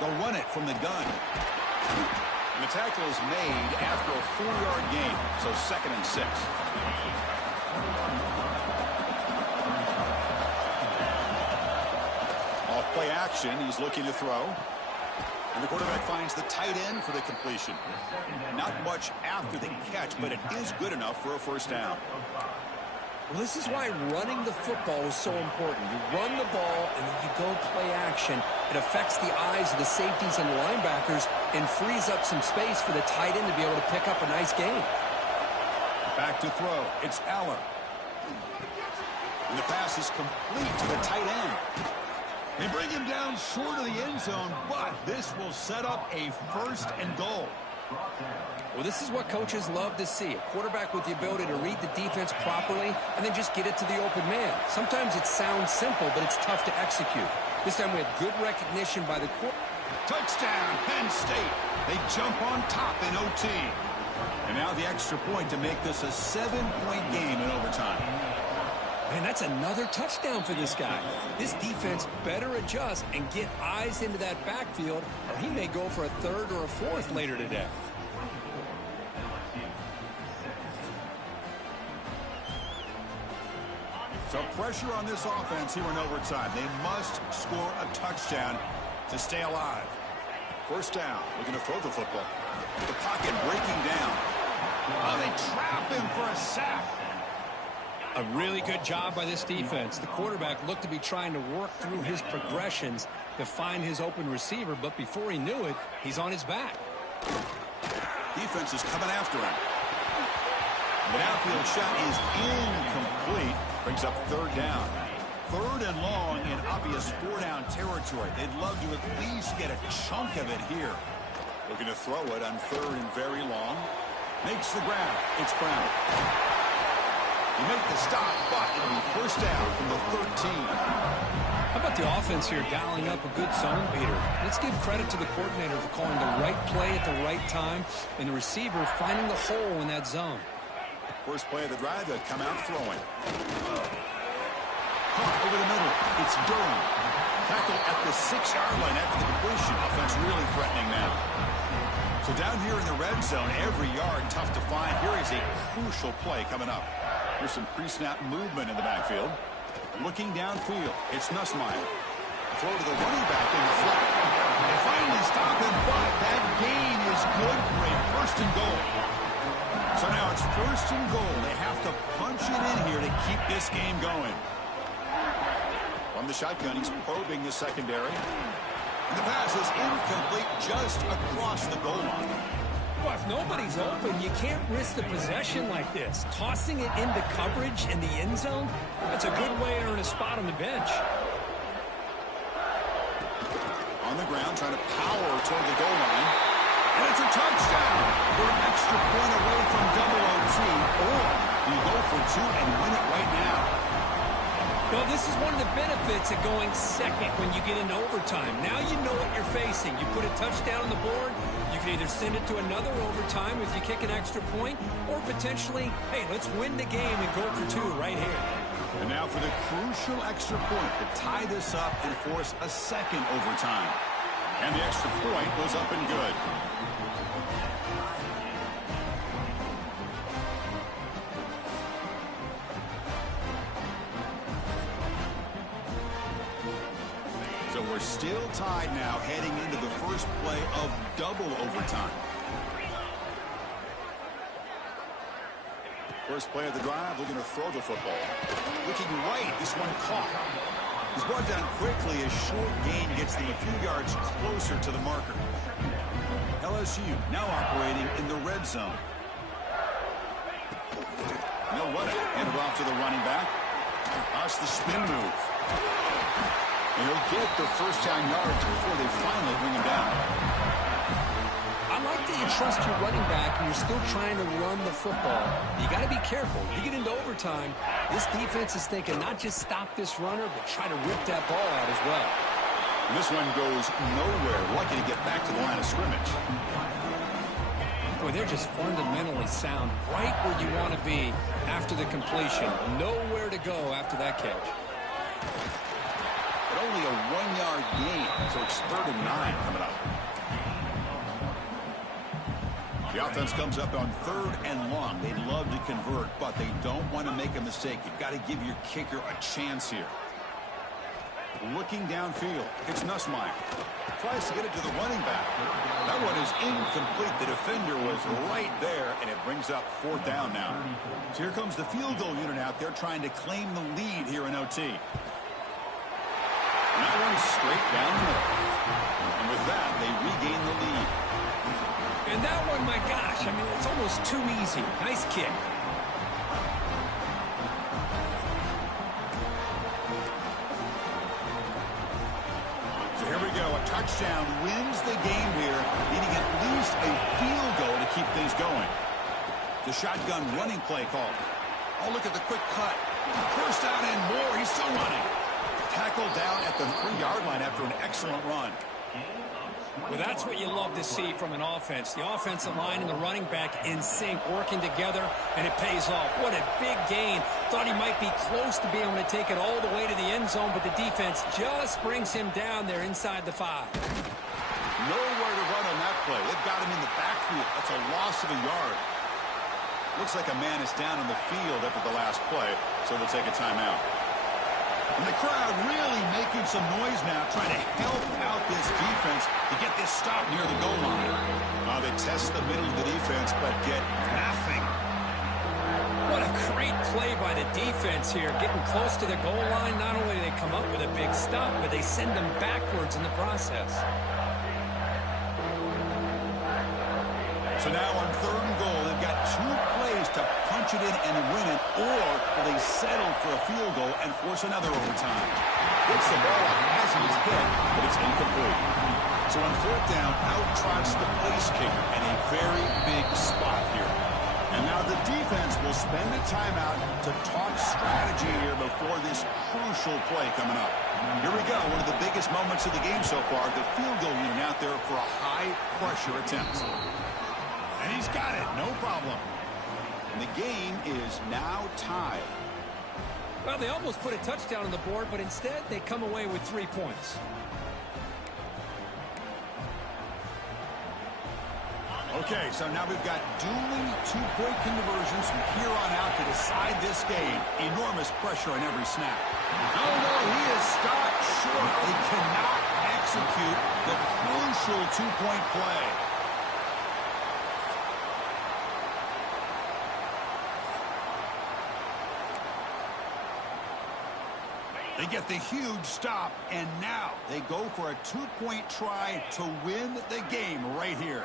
They'll run it from the gun. And the tackle is made after a 4-yard gain, so 2nd and 6. Off play action, he's looking to throw. And the quarterback finds the tight end for the completion. Not much after the catch, but it is good enough for a first down. Well, this is why running the football is so important. You run the ball, and then you go play action. It affects the eyes of the safeties and linebackers and frees up some space for the tight end to be able to pick up a nice gain. Back to throw. It's Allen. And the pass is complete to the tight end. They bring him down short of the end zone, but this will set up a 1st and goal. Well, this is what coaches love to see. A quarterback with the ability to read the defense properly and then just get it to the open man. Sometimes it sounds simple, but it's tough to execute. This time we have good recognition by the quarterback. Touchdown, Penn State. They jump on top in OT. And now the extra point to make this a 7-point game in overtime. Man, that's another touchdown for this guy. This defense better adjust and get eyes into that backfield, or he may go for a 3rd or a 4th later today. So pressure on this offense here in overtime. They must score a touchdown to stay alive. First down, looking to throw the football. The pocket breaking down. Oh, they trap him for a sack. A really good job by this defense. The quarterback looked to be trying to work through his progressions to find his open receiver, but before he knew it, he's on his back. Defense is coming after him. The downfield shot is incomplete. Brings up 3rd down. 3rd and long in obvious 4-down territory. They'd love to at least get a chunk of it here. Looking to throw it on 3rd and very long. Makes the grab. It's Brown. You make the stop, but it'll be first down from the 13. How about the offense here dialing up a good zone beater? Let's give credit to the coordinator for calling the right play at the right time and the receiver finding the hole in that zone. First play of the drive, they'll come out throwing. Caught over the middle. It's Durham. Tackle at the 6-yard line after the completion. Offense really threatening now. So down here in the red zone, every yard tough to find. Here is a crucial play coming up. Here's some pre-snap movement in the backfield. Looking downfield, it's Nussmeier. Throw to the running back in the flat. They finally stop him, but that gain is good for a 1st and goal. So now it's 1st and goal. They have to punch it in here to keep this game going. From the shotgun, he's probing the secondary. And the pass is incomplete just across the goal line. Well, if nobody's open, you can't risk the possession like this. Tossing it into coverage in the end zone, that's a good way to earn a spot on the bench. On the ground, trying to power toward the goal line. And it's a touchdown. We're an extra point away from double OT. Or you go for 2 and win it right now. Well, this is one of the benefits of going second when you get into overtime. Now you know what you're facing. You put a touchdown on the board, you can either send it to another overtime if you kick an extra point, or potentially, hey, let's win the game and go for 2 right here. And now for the crucial extra point to tie this up and force a 2nd overtime. And the extra point goes up and good. So we're still tied now heading into the first play of double overtime. First play of the drive, looking to throw the football. Looking right, this one caught. He's brought down quickly as short gain gets them a few yards closer to the marker. LSU now operating in the red zone. They'll run it. Hand it off to the running back. That's the spin move. And he'll get the first down yards before they finally bring him down. I like that you trust your running back and you're still trying to run the football. You got to be careful. You get into overtime, this defense is thinking not just stop this runner, but try to rip that ball out as well. And this one goes nowhere. Lucky to get back to the line of scrimmage. Boy, they're just fundamentally sound, right where you want to be after the completion. Nowhere to go after that catch. It but only a 1-yard gain. So it's 3rd and 9 coming up. The offense comes up on 3rd and long. They'd love to convert, but they don't want to make a mistake. You've got to give your kicker a chance here. Looking downfield, it's Nussmeier. Tries to get it to the running back. That one is incomplete. The defender was right there, and it brings up 4th down now. So here comes the field goal unit out there trying to claim the lead here in OT. And that one's straight down the middle. And with that, they regain the lead. And that one, my gosh, I mean, it's almost too easy. Nice kick. So here we go. A touchdown wins the game here, needing at least a field goal to keep things going. The shotgun running play call. Oh, look at the quick cut. First down and more. He's still running. Tackled down at the 3-yard line after an excellent run. Well, that's what you love to see from an offense. The offensive line and the running back in sync, working together, and it pays off. What a big gain. Thought he might be close to being able to take it all the way to the end zone, but the defense just brings him down there inside the 5. Nowhere to run on that play. They've got him in the backfield. That's a loss of a yard. Looks like a man is down on the field after the last play, so they'll take a timeout. And the crowd really making some noise now, trying to help out this defense to get this stop near the goal line. They test the middle of the defense, but get nothing. What a great play by the defense here. Getting close to the goal line, not only do they come up with a big stop, but they send them backwards in the process. So now on 3rd and goal, they've got 2 plays to punch it in and win it, or will they settle for a field goal and force another overtime? Gets the ball as he's hit, but it's incomplete. So on 4th down, out trots the place kicker, and a very big spot here. And now the defense will spend a timeout to talk strategy here before this crucial play coming up. Here we go, one of the biggest moments of the game so far, the field goal unit out there for a high-pressure attempt. And he's got it, no problem. And the game is now tied. Well, they almost put a touchdown on the board, but instead they come away with 3 points. Okay, so now we've got dueling 2-point conversions from here on out to decide this game. Enormous pressure on every snap. Oh, no, he is stopped short. They cannot execute the crucial 2-point play. They get the huge stop, and now they go for a 2-point try to win the game right here.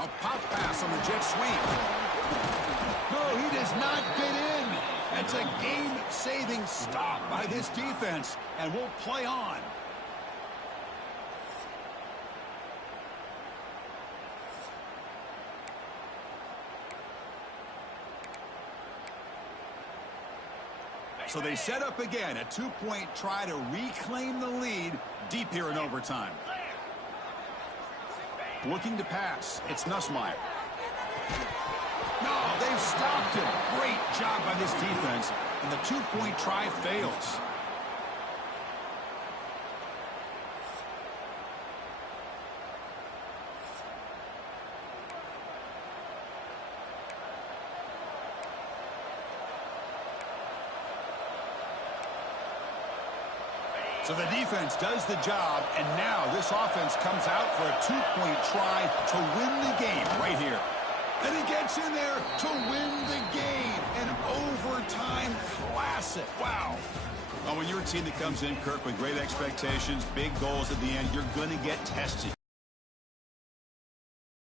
A pop pass on the jet sweep. No, he does not get in. It's a game-saving stop by this defense, and we'll play on. So they set up again, a 2-point try to reclaim the lead deep here in overtime. Looking to pass, it's Nussmeier. No, they've stopped him. Great job by this defense, and the 2-point try fails. So the defense does the job, and now this offense comes out for a 2-point try to win the game right here. And he gets in there to win the game. An overtime classic. Wow. Well, when you're a team that comes in, Kirk, with great expectations, big goals at the end, you're going to get tested.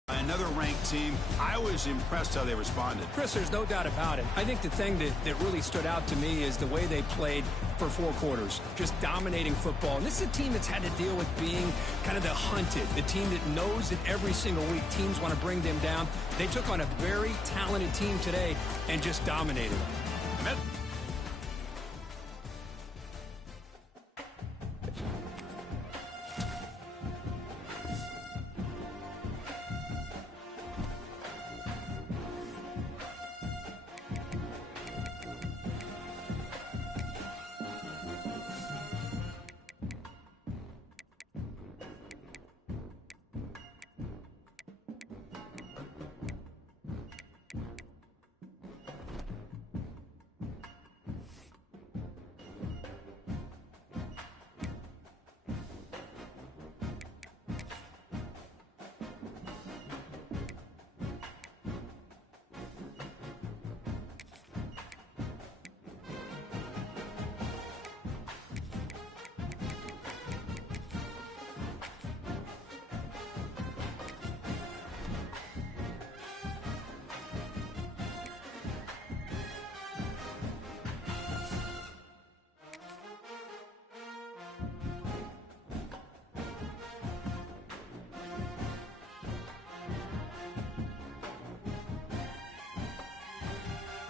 Another ranked team, I was impressed how they responded. Chris, there's no doubt about it. I think the thing that really stood out to me is the way they played for 4 quarters, just dominating football. And this is a team that's had to deal with being kind of the hunted, the team that knows that every single week teams want to bring them down. They took on a very talented team today and just dominated them.